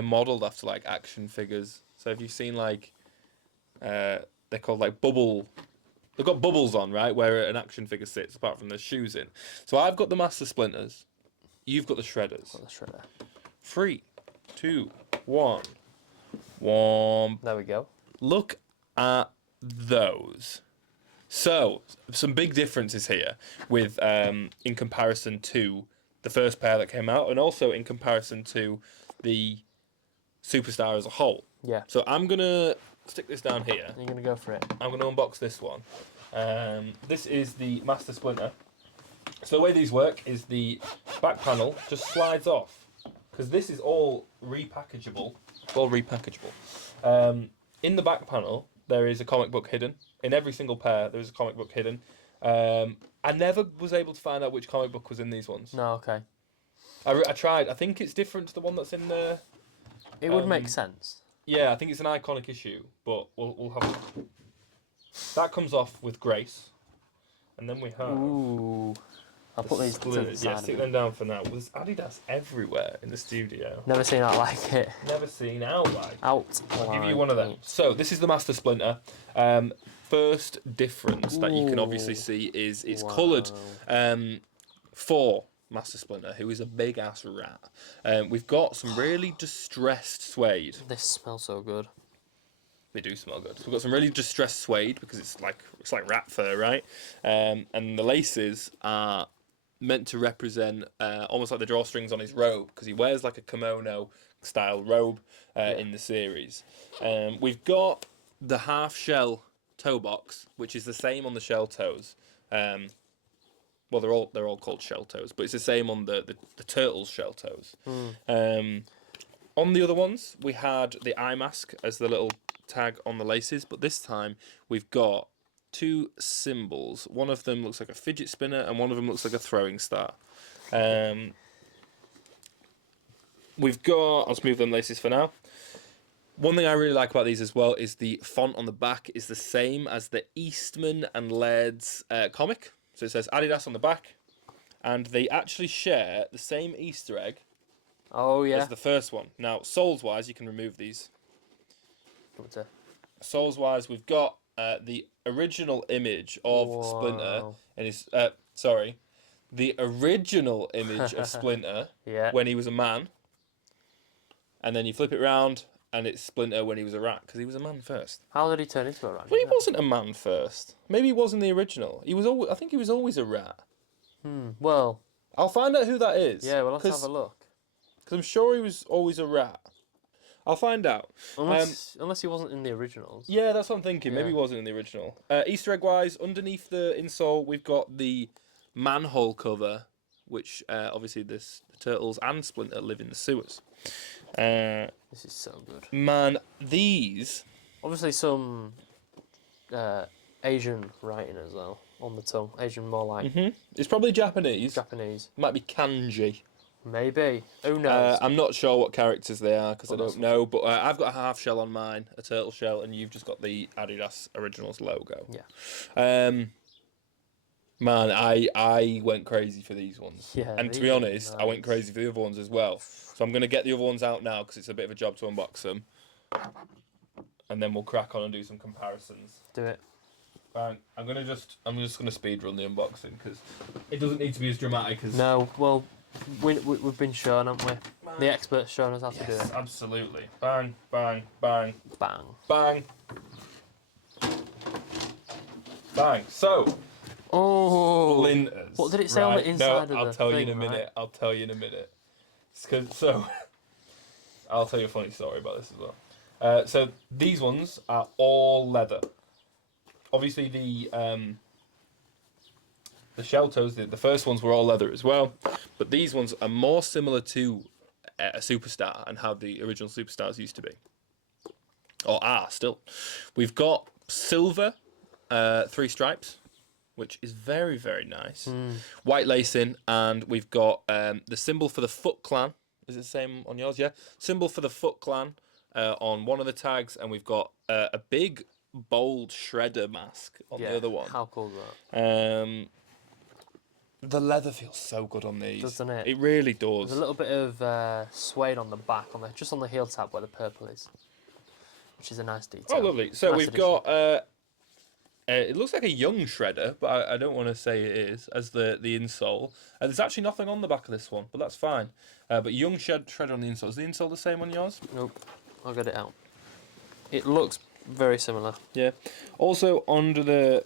modelled after like action figures. So if you've seen like, they're called like bubble. They've got bubbles on, right, where an action figure sits, apart from the shoes in. So I've got the Master Splinters. You've got the Shredders. Got the Shredder. 3, 2, 1. Warm. There we go. Look at those. So, some big differences here with in comparison to the first pair that came out and also in comparison to the Superstar as a whole. Yeah. So I'm going to stick this down here. You're going to go for it. I'm going to unbox this one. This is the Master Splinter. So the way these work is the back panel just slides off. Because this is all repackageable. It's all repackageable. In the back panel, there is a comic book hidden. In every single pair, there is a comic book hidden. I never was able to find out which comic book was in these ones. No, okay. I tried. I think it's different to the one that's in there. It would make sense. Yeah, I think it's an iconic issue, but we'll have. That comes off with grace, and then we have. Ooh. I'll put these to the side. Yeah, stick them down for now. There's Adidas everywhere in the studio. Never seen that like it. Never seen out like. Out. I'll give you one of them. So this is the Master Splinter. First difference that you can obviously see is it's coloured for Master Splinter, who is a big ass rat. We've got some really distressed suede. This smells so good. They do smell good. So we've got some really distressed suede because it's like rat fur, right? And the laces are meant to represent almost like the drawstrings on his robe, because he wears like a kimono style robe in the series. We've got the half shell toe box, which is the same on the shell toes. Well, they're all called shell toes, but it's the same on the turtle's shell toes. On the other ones, we had the eye mask as the little tag on the laces, but this time we've got 2 symbols. One of them looks like a fidget spinner, and one of them looks like a throwing star. We've got... I'll just move them laces for now. One thing I really like about these as well is the font on the back is the same as the Eastman and Laird's comic. So it says Adidas on the back, and they actually share the same Easter egg as the first one. Now, soles-wise, you can remove these. Soles-wise, we've got the original image of Splinter, and his... the original image of Splinter when he was a man, and then you flip it round, and it's Splinter when he was a rat, because he was a man first. How did he turn into a rat? Well, he wasn't a man first. Maybe he was in the original. He was I think he was always a rat. Well... I'll find out who that is. Yeah, we'll have to have a look. Because I'm sure he was always a rat. I'll find out. Unless he wasn't in the originals. Yeah, that's what I'm thinking. Maybe he wasn't in the original. Easter egg-wise, underneath the insole, we've got the manhole cover, which obviously the Turtles and Splinter live in the sewers. This is so good. Man, these... Obviously some Asian writing as well on the tongue. Asian more like... It's probably Japanese. Japanese. Might be kanji. Maybe. Who knows? I'm not sure what characters they are because I don't know, but I've got a half shell on mine, a turtle shell, and you've just got the Adidas Originals logo. Yeah. Man, I went crazy for these ones. Yeah. And to be honest, I went crazy for the other ones as well. So I'm going to get the other ones out now because it's a bit of a job to unbox them. And then we'll crack on and do some comparisons. Do it. Bang. I'm just gonna speed run the unboxing because it doesn't need to be as dramatic as... No, well... We've been shown, haven't we? The expert's shown us how to do it. Absolutely. Bang, bang, bang. Bang. Bang. Bang. So. Oh. Splinters. What did it say on the inside of the I'll tell you in a thing, minute. right? I'll tell you in a minute. So, I'll tell you a funny story about this as well. So, these ones are all leather. Obviously, the shell toes, the first ones were all leather as well, but these ones are more similar to a Superstar and how the original Superstars used to be, or are still. We've got silver 3 stripes, which is very, very nice. White lacing, and we've got the symbol for the Foot Clan. Is it the same on yours? Yeah. Symbol for the Foot Clan on one of the tags, and we've got a big, bold Shredder mask on the other one. How cool is that? The leather feels so good on these. Doesn't it? It really does. There's a little bit of suede on the back, just on the heel tab where the purple is, which is a nice detail. Oh, lovely. So nice we've addition. got, it looks like a young Shredder, but I don't want to say it is, as the insole. There's actually nothing on the back of this one, but that's fine. But young Shredder on the insole. Is the insole the same on yours? Nope. I'll get it out. It looks very similar. Yeah. Also, under the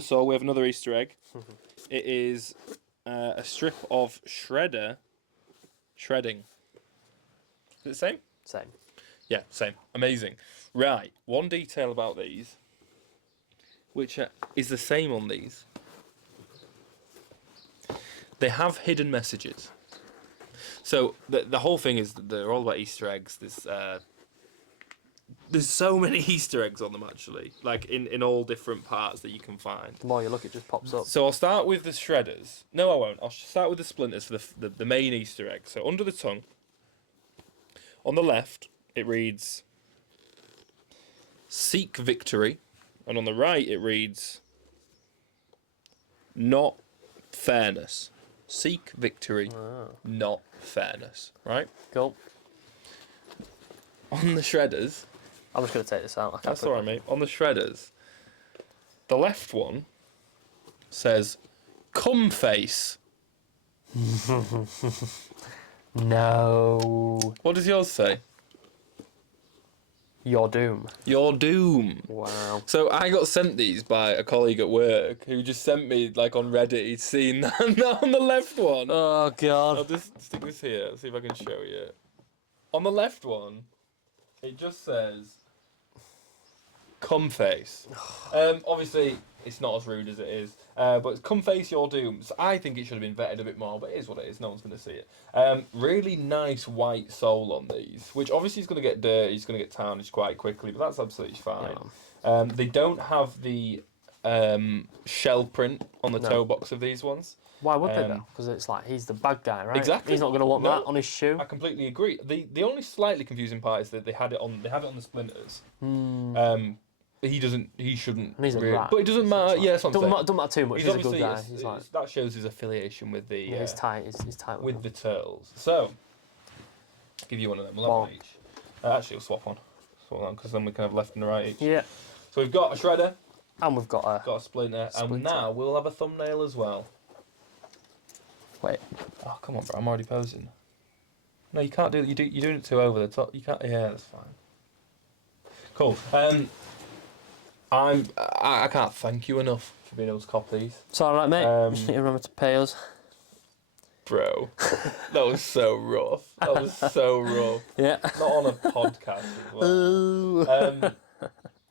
sole, we have another Easter egg. It is a strip of Shredder shredding. Is it the same? Same. Yeah, same. Amazing. Right, one detail about these, which is the same on these. They have hidden messages. So the whole thing is that they're all about Easter eggs. There's so many Easter eggs on them, actually, like in all different parts that you can find. The more you look, it just pops up. So I'll start with the Shredders. No, I won't. I'll start with the Splinters for the main Easter egg. So under the tongue, on the left, it reads, "Seek victory," and on the right, it reads, "Not fairness." Seek victory, not fairness. Right? Cool. On the Shredders... I'm just going to take this out. That's alright, mate. On the Shredders, the left one says, "Cum face." No. What does yours say? Your doom. Your doom. Wow. So I got sent these by a colleague at work who just sent me, like, on Reddit, he'd seen that on the left one. Oh God. I'll just stick this here, see if I can show you. On the left one, it just says, "Cum face." Obviously, it's not as rude as it is, but it's "Cum face your doom." So I think it should have been vetted a bit more, but it is what it is. No one's going to see it. Really nice white sole on these, which obviously is going to get dirty, it's going to get tarnished quite quickly, but that's absolutely fine. Yeah. They don't have the shell print on the toe box of these ones. Why would they though? Because it's like he's the bad guy, right? Exactly. He's not going to want that on his shoe. I completely agree. The only slightly confusing part is that they have it on the splinters. He doesn't. He shouldn't. And he's a really, rat. but it doesn't matter. Yeah, that's what I'm saying. Don't matter too much. He's a good guy. He's He's like, that shows his affiliation with the. yeah, he's tight. He's tight with the turtles. So, I'll give you one of them. We'll have one each. Actually, we'll swap one because then we can have left and right each. Yeah. So we've got a shredder. And we've got a splinter. And now we'll have a thumbnail as well. Wait. Oh, come on, bro. I'm already posing. No, you can't do it. You're doing it too over the top. You can't. Yeah, that's fine. Cool. I can't thank you enough for being able to copy these. It's alright, mate. You just need to remember to pay us. Bro, that was so rough. That was so rough. Yeah. Not on a podcast as well.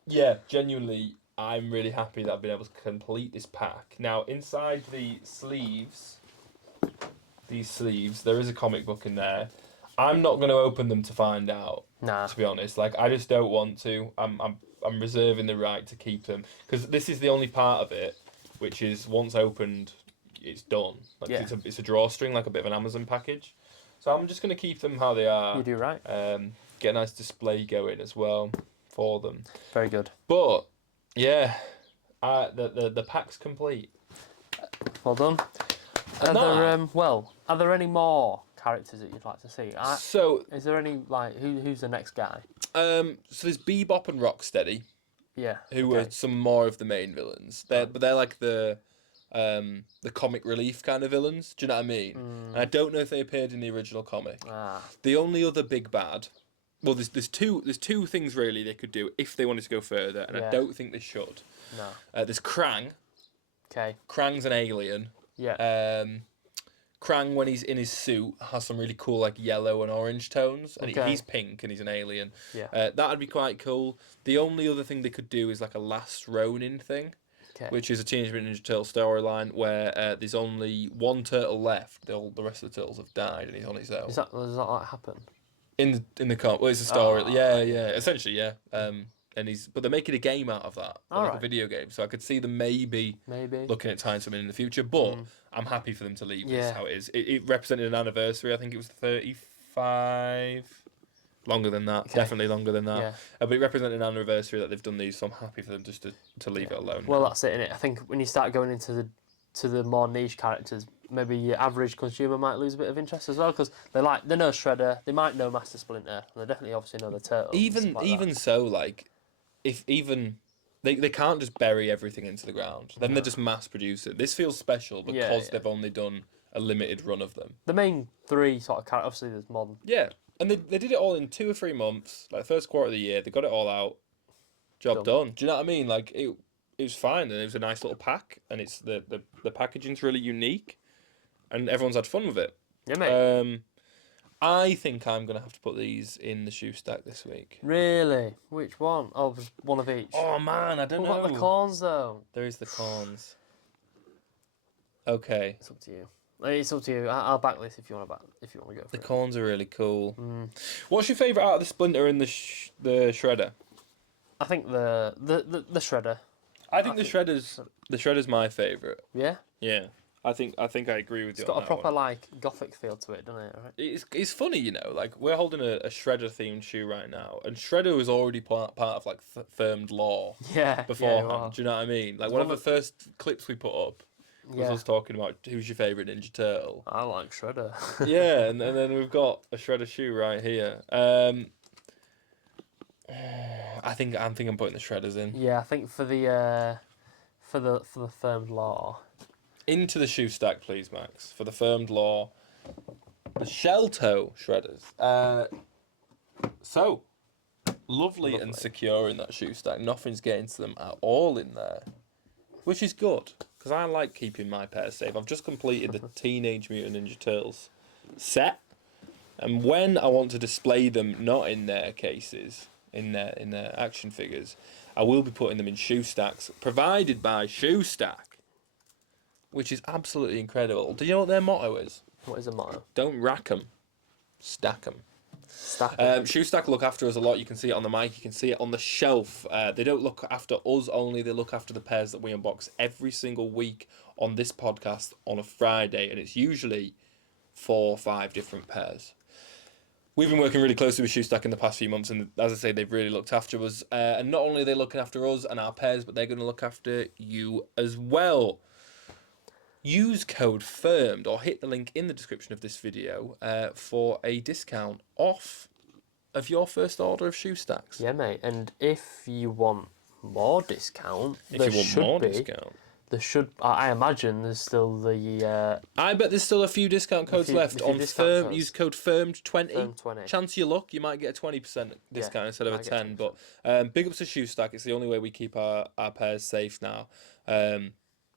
Yeah, genuinely, I'm really happy that I've been able to complete this pack. Now, inside the sleeves, there is a comic book in there. I'm not going to open them to find out. Nah. To be honest, like I just don't want to. I'm reserving the right to keep them because this is the only part of it which is once opened, it's done. Like it's a drawstring, like a bit of an Amazon package. So I'm just going to keep them how they are. You do right. Get a nice display going as well for them. Very good. But yeah, the pack's complete. Well done. Are there any more characters that you'd like to see? So is there any like who's the next guy? So there's Bebop and Rocksteady. Yeah. Who are some more of the main villains. They're like the comic relief kind of villains. Do you know what I mean? And I don't know if they appeared in the original comic. The only other big bad. Well, there's two things really they could do if they wanted to go further, and I don't think they should. No. There's Krang. Okay. Krang's an alien. Yeah. Krang, when he's in his suit, has some really cool like yellow and orange tones, and he's pink and he's an alien. Yeah. That'd be quite cool. The only other thing they could do is like a Last Ronin thing, which is a Teenage Mutant Ninja Turtle storyline where there's only one turtle left. The rest of the turtles have died, and he's on his own. Does that like happen? In the comic, well, it's a story. Yeah, essentially, yeah. But they're making a game out of that, like a video game. So I could see them maybe looking at tying something in the future. But I'm happy for them to leave this how it is. It represented an anniversary. I think it was 35. Longer than that, definitely longer than that. Yeah. But it represented an anniversary that they've done these, so I'm happy for them just to leave it alone. Well, that's it, innit? I think when you start going into the more niche characters, maybe your average consumer might lose a bit of interest as well because they know Shredder, they might know Master Splinter, and they definitely obviously know the Turtles. Even so, like if they can't just bury everything into the ground, then they just mass produce it. This feels special because they've only done a limited run of them. The main three sort of characters, obviously there's more. Yeah, and they did it all in 2 or 3 months, like first quarter of the year. They got it all out. Job done. Do you know what I mean? Like it was fine, and it was a nice little pack, and it's the packaging's really unique, and everyone's had fun with it. Yeah, mate. I think I'm gonna have to put these in the shoe stack this week. Really? Which one? Oh, just one of each. Oh man, I don't know. What about the KORNs though? There is the KORNs. Okay. It's up to you. It's up to you. I'll back this if you want to go for it. The KORNs are really cool. What's your favourite out of the Splinter and the Shredder? I think the Shredder. I think the Shredder's my favourite. Yeah. Yeah. I think I agree with you. It's got a proper like gothic feel to it, doesn't it? Right? It's funny, you know. Like we're holding a Shredder themed shoe right now, and Shredder was already part of like firmed lore. Yeah. Beforehand, do you know what I mean? Like one of the first clips we put up was us talking about who's your favourite Ninja Turtle. I like Shredder. Yeah, and then we've got a Shredder shoe right here. I think I'm putting the Shredders in. Yeah, I think for the firmed lore. Into the shoe stack, please, Max. For the firmed lore, the shell toe Shredders. So Lovely and secure in that shoe stack. Nothing's getting to them at all in there, which is good because I like keeping my pairs safe. I've just completed the Teenage Mutant Ninja Turtles set, and when I want to display them not in their cases, in their action figures, I will be putting them in shoe stacks provided by Shoe Stack, which is absolutely incredible. Do you know what their motto is? What is the motto? Don't rack 'em, stack 'em. Stack. Shoe Stack look after us a lot. You can see it on the mic. You can see it on the shelf. They don't look after us only. They look after the pairs that we unbox every single week on this podcast on a Friday, and it's usually 4 or 5 different pairs. We've been working really closely with Shoe Stack in the past few months, and as I say, they've really looked after us. And not only are they looking after us and our pairs, but they're going to look after you as well. Use code FIRMED or hit the link in the description of this video for a discount off of your first order of Shoe Stacks. Yeah, mate. And if you want more discount, there should. I imagine there's still the. I bet there's still a few discount codes left on Firm. Use code FIRMED20. Firm20. Chance your luck, you might get a 20% discount instead of a 10. But big ups to Shoe Stack. It's the only way we keep our pairs safe now.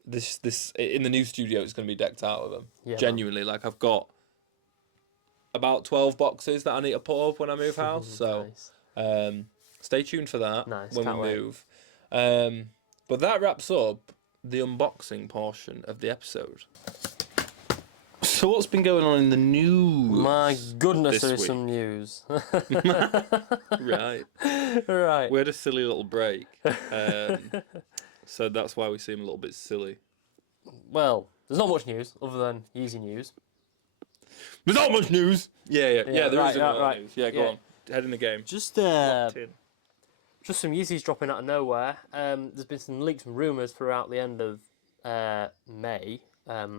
This in the new studio, it's going to be decked out with them. Yeah, genuinely, like I've got about 12 boxes that I need to put up when I move house. So nice. Stay tuned for that when we move. But that wraps up the unboxing portion of the episode. So what's been going on in the news? My goodness, there is some news. Right. Right. We had a silly little break. So that's why we seem a little bit silly. Well, there's not much news other than Yeezy news. There's not much news. Yeah. There is a lot of news. Yeah, go on. Head in the game. Just some Yeezys dropping out of nowhere. There's been some leaks and rumours throughout the end of May that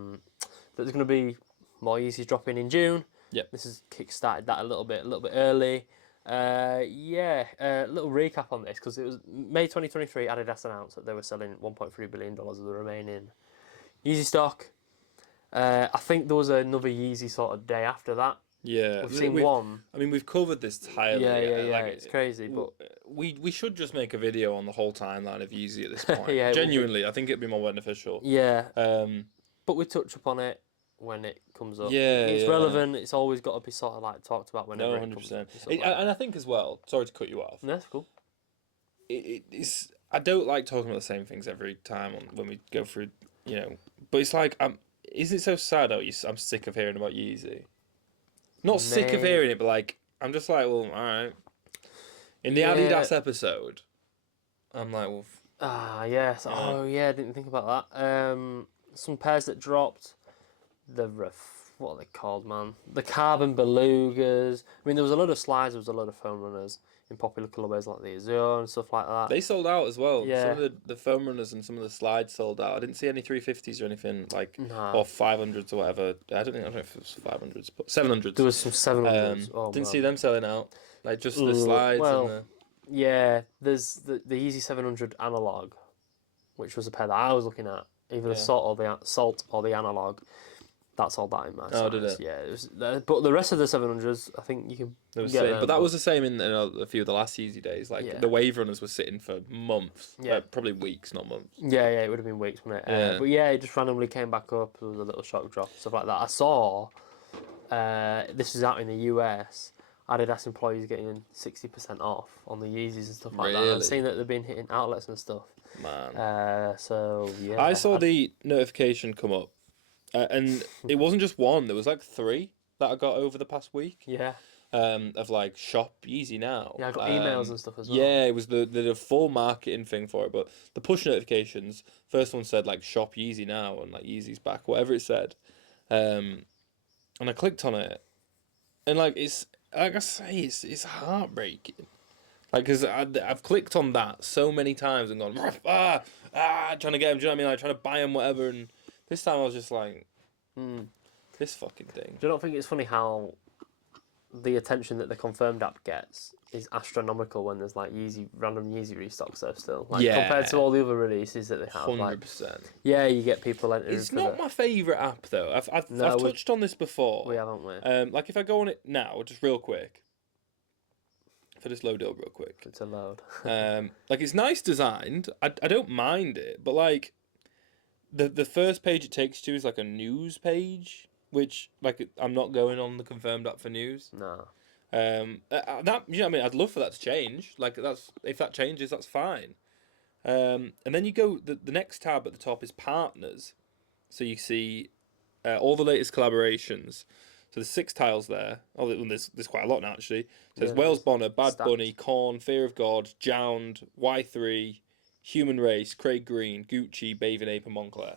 there's going to be more Yeezys dropping in June. Yep. This has kick-started that a little bit early. Little recap on this, because it was May 2023, Adidas announced that they were selling $1.3 billion of the remaining Yeezy stock. I think there was another Yeezy sort of day after that. Yeah, we've seen one. I mean, we've covered this entirely. Yeah. Like, it's crazy, but we should just make a video on the whole timeline of Yeezy at this point. Yeah, genuinely, I think it'd be more beneficial. Yeah. But we touch upon it when it comes up. Yeah, it's relevant. It's always got to be sort of like talked about whenever it 100%. comes. And I think as well. Sorry to cut you off. No, that's cool. It's I don't like talking about the same things every time when we go through, But it's like is it so sad? I'm sick of hearing about Yeezy. Not sick of hearing it, but like I'm just like, well, all right. In the Adidas episode, I'm like, well. Yes. Yeah. Oh yeah, I didn't think about that. Some pairs that dropped. What are they called, man? The carbon belugas. I mean, there was a lot of slides. There was a lot of foam runners in popular colourways like the Azure and stuff like that. They sold out as well. Yeah. Some of the foam runners and some of the slides sold out. I didn't see any 350s or anything or 500s or whatever. I don't know if it was 500s, but 700s. There was some 700s. Didn't see them selling out. Like just the slides. Yeah. There's the Yeezy 700 analog, which was a pair that I was looking at. Either the Salt or the analog. That sold that in my size. Oh, did it? Yeah, it was, but the rest of the 700s, I think you can get them. But that was the same in a few of the last Yeezy days. Like the wave runners were sitting for months. Yeah. Probably weeks, not months. Yeah, it would have been weeks, wouldn't it? But yeah, it just randomly came back up. There was a little shock drop, stuff like that. I saw, this is out in the US, Adidas employees getting 60% off on the Yeezys and stuff like that. I've seen that they've been hitting outlets and stuff. Man. So, yeah. I saw the notification come up. And it wasn't just one, there was like 3 that I got over the past week. Yeah. Of like shop Yeezy now. Yeah, I got emails and stuff as well. Yeah, it was the full marketing thing for it, but the push notifications, first one said like shop Yeezy now and like Yeezy's back, whatever it said. And I clicked on it. And like it's like I say, it's heartbreaking. Like, because I've clicked on that so many times and gone, trying to get them, do you know what I mean? Like, trying to buy them, whatever. And this time I was just like, this fucking thing. Do you not think it's funny how the attention that the Confirmed app gets is astronomical when there's like random Yeezy restocks though still? Like, compared to all the other releases that they have. 100%. Yeah, you get people entering. It's not my favourite app though. I've touched on this before. We haven't we? Like if I go on it now, just real quick. for this low deal real quick. It's a load. Like it's nice designed. I don't mind it, but like the first page it takes you to is like a news page, which like I'm not going on the confirmed app for news. No. That you know what I mean. I'd love for that to change. Like that's if that changes, that's fine. And then you go the next tab at the top is partners, so you see all the latest collaborations. So there's 6 tiles there. Oh, there's quite a lot now actually. So there's Wales Bonner, Bad Bunny, KORN, Fear of God, Jound, Y3, Human Race, Craig Green, Gucci, Bathing Ape, and Moncler.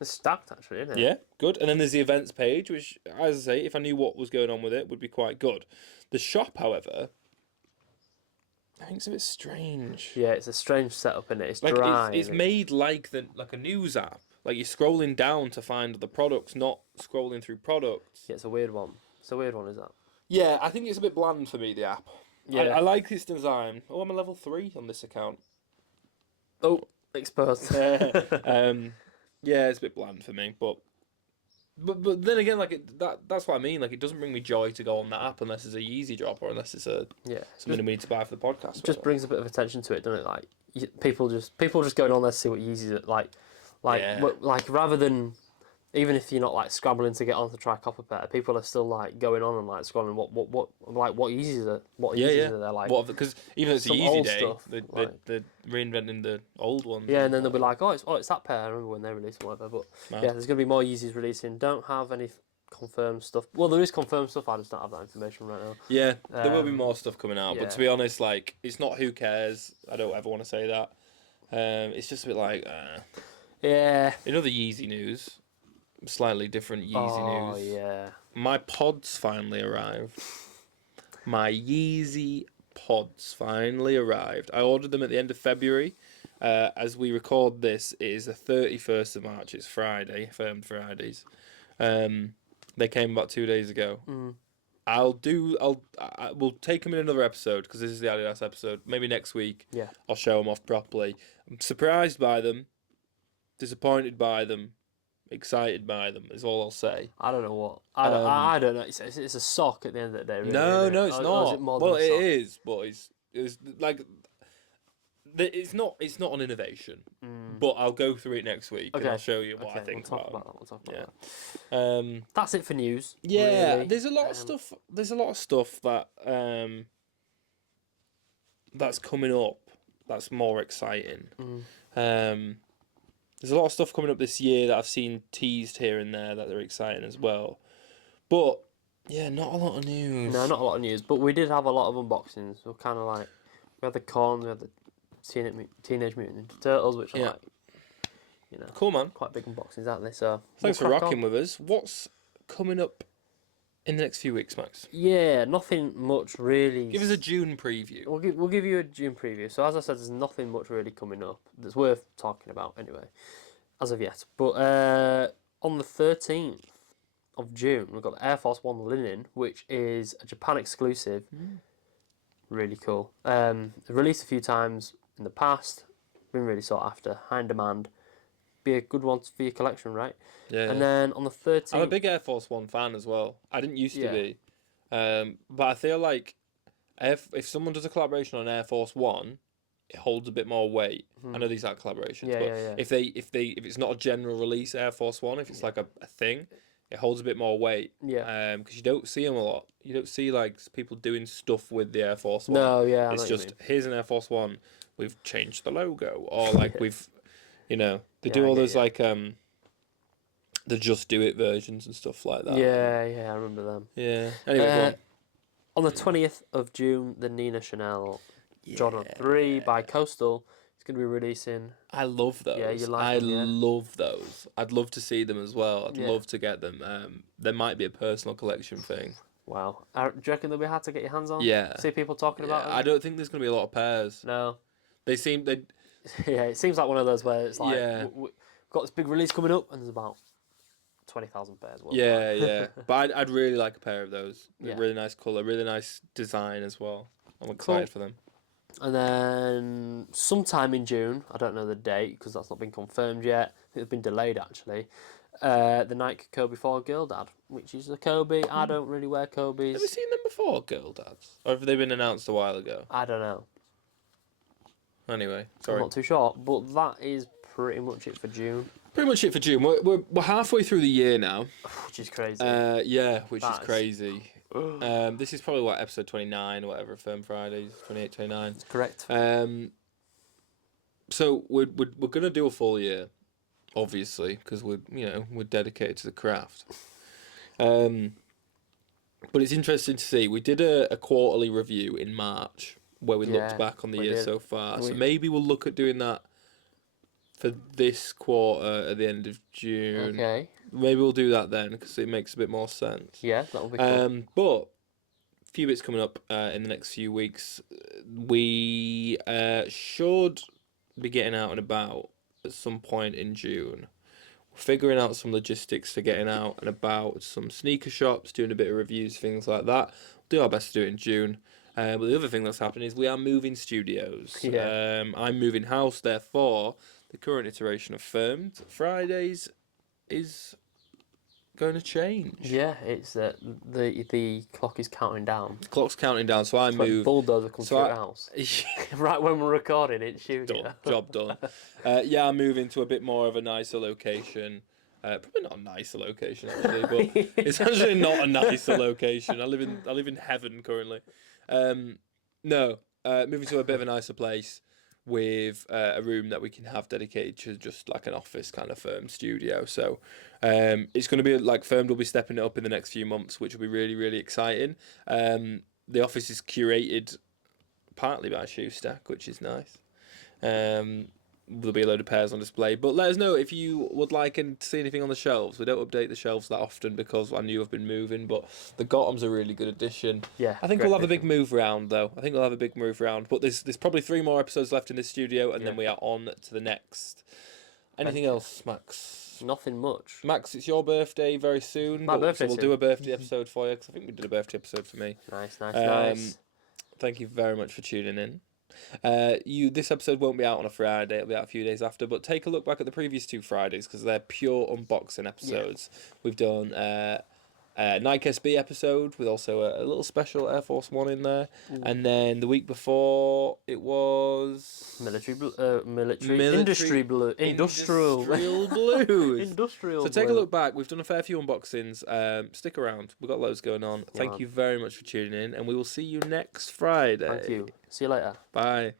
It's stacked actually, isn't it? Yeah, good. And then there's the events page, which, as I say, if I knew what was going on with it, would be quite good. The shop, however, I think it's a bit strange. Yeah, it's a strange setup, isn't it? It's Like dry. it's made like a news app. Like you're scrolling down to find the products, not scrolling through products. Yeah, it's a weird one. It's a weird one, is that? Yeah, I think it's a bit bland for me, the app. Yeah. I like its design. Oh, I'm a level 3 on this account. Oh, exposed. Yeah, it's a bit bland for me, but then again, like that's what I mean. Like it doesn't bring me joy to go on that app unless it's a Yeezy drop or unless it's something we need to buy for the podcast. It just brings a bit of attention to it, doesn't it? Like people just going on there to see what Yeezy's like rather than even if you're not like scrambling to get on to try copper pair, people are still like going on and like scrolling what Yeezys are are there like. Because even if it's a some Yeezy old day, stuff, they're reinventing the old ones. Yeah, and then they'll be like, it's that pair. I remember when they released whatever, but yeah, there's gonna be more Yeezys releasing. Don't have any confirmed stuff. Well, there is confirmed stuff. I just don't have that information right now. Yeah, there will be more stuff coming out, yeah. but to be honest, like it's not who cares. I don't ever want to say that. It's just a bit like, yeah. In other Yeezy news, slightly different Yeezy news. Oh yeah. My pods finally arrived. My Yeezy pods finally arrived. I ordered them at the end of February. As we record this, it is the 31st of March. It's Friday, firmed Fridays. They came about 2 days ago. We'll take them in another episode because this is the Adidas episode. Maybe next week. Yeah. I'll show them off properly. I'm surprised by them, disappointed by them, excited by them. Is all I'll say. I don't know what. I don't know. It's a sock at the end of the day. Really, No, it's not. Is it more Well, than a sock? it is, but it's like it's not an innovation. But I'll go through it next week and I'll show you what I think about them. We'll talk about that. That's it for news. Yeah, really. there's a lot of stuff. There's a lot of stuff that that's coming up. That's more exciting. There's a lot of stuff coming up this year that I've seen teased here and there that are exciting as well. But yeah, not a lot of news. No, not a lot of news. But we did have a lot of unboxings. We kind of like we had the KORN, we had the Teenage Mutant Ninja Turtles, which are like, cool, man. Quite big unboxings, aren't they? So thanks for rocking with us. What's coming up in the next few weeks, Max? Yeah, nothing much really. Give us a June preview. We'll give you a June preview. So as I said, there's nothing much really coming up that's worth talking about anyway, as of yet. But on the 13th of June, we've got the Air Force One Linen, which is a Japan exclusive. Really cool. Released a few times in the past, been really sought after, high in demand. Be a good one for your collection, right? Yeah. And then on the 13th... I'm a big Air Force One fan as well. I didn't used to be. But I feel like if someone does a collaboration on Air Force One, it holds a bit more weight. I know these are collaborations, but if it's not a general release Air Force One, if it's like a thing, it holds a bit more weight. Yeah. Because you don't see them a lot. You don't see like people doing stuff with the Air Force One. No, yeah. It's just here's an Air Force One. We've changed the logo, or like we've, they do all those like the Just Do It versions and stuff like that. Yeah, I remember them. Yeah. Anyway, go on the 20th of June, the Nina Chanel Jordan 3 by Coastal is going to be releasing. I love those. Yeah, you like them, yeah? Love those. I'd love to see them as well. I'd love to get them. There might be a personal collection thing. Wow. Do you reckon they'll be hard to get your hands on? Yeah. See people talking about them? I don't think there's going to be a lot of pairs. No. They Yeah, it seems like one of those where it's like, we've got this big release coming up and there's about 20,000 pairs. Yeah. But I'd really like a pair of those. Really nice colour, really nice design as well. I'm excited for them. And then sometime in June, I don't know the date because that's not been confirmed yet. I think it's been delayed actually. The Nike Kobe 4 Girl Dad, which is a Kobe. I don't really wear Kobe's. Have you seen them before, girl dads? Or have they been announced a while ago? I don't know. Anyway, I'm sorry. not too sure, but that is pretty much it for June. Pretty much it for June. We're halfway through the year now. Which is crazy. Yeah, which That is is- crazy. This is probably what, episode 29 or whatever, Firm Fridays, 28, 29. That's correct. So we're gonna do a full year, obviously, because we're dedicated to the craft. But it's interesting to see. We did a quarterly review in March where we looked back on the year so far. So maybe we'll look at doing that for this quarter at the end of June. Okay. Maybe we'll do that then because it makes a bit more sense. Yeah, that'll be cool. But a few bits coming up in the next few weeks. We should be getting out and about at some point in June. We're figuring out some logistics for getting out and about some sneaker shops, doing a bit of reviews, things like that. We'll do our best to do it in June. But the other thing that's happening is we are moving studios. Yeah. I'm moving house, therefore the current iteration of Firmed Fridays is going to change. Yeah, it's the clock is counting down. The clock's counting down, so I It's like moved. bulldozer comes through the house. Right when we're recording it, studio. Done. Job done. Yeah, I'm moving to a bit more of a nicer location. Probably not a nicer location actually, but it's actually not a nicer location. I live in heaven currently. Moving to a bit of a nicer place with a room that we can have dedicated to just like an office kind of firm studio. So it's going to be like Firmed will be stepping it up in the next few months, which will be really, really exciting. The office is curated partly by Shoe Stack, which is nice. There'll be a load of pairs on display, but let us know if you would like to see anything on the shelves. We don't update the shelves that often because I knew I've been moving, but the Gotham's a really good addition. Yeah, I think we'll have a big move round though. But there's probably 3 more episodes left in this studio, and then we are on to the next. Anything else, Max? Nothing much. Max, it's your birthday very soon. My birthday so we'll do a birthday episode for you because I think we did a birthday episode for me. Nice. Thank you very much for tuning in. This episode won't be out on a Friday, it'll be out a few days after, but take a look back at the previous 2 Fridays because they're pure unboxing episodes. We've done Nike SB episode with also a little special Air Force One in there, and then the week before it was Industrial blues. So take a look back. We've done a fair few unboxings. Stick around, we've got loads going on. Thank you very much for tuning in, and we will see you next Friday. Thank you. See you later. Bye.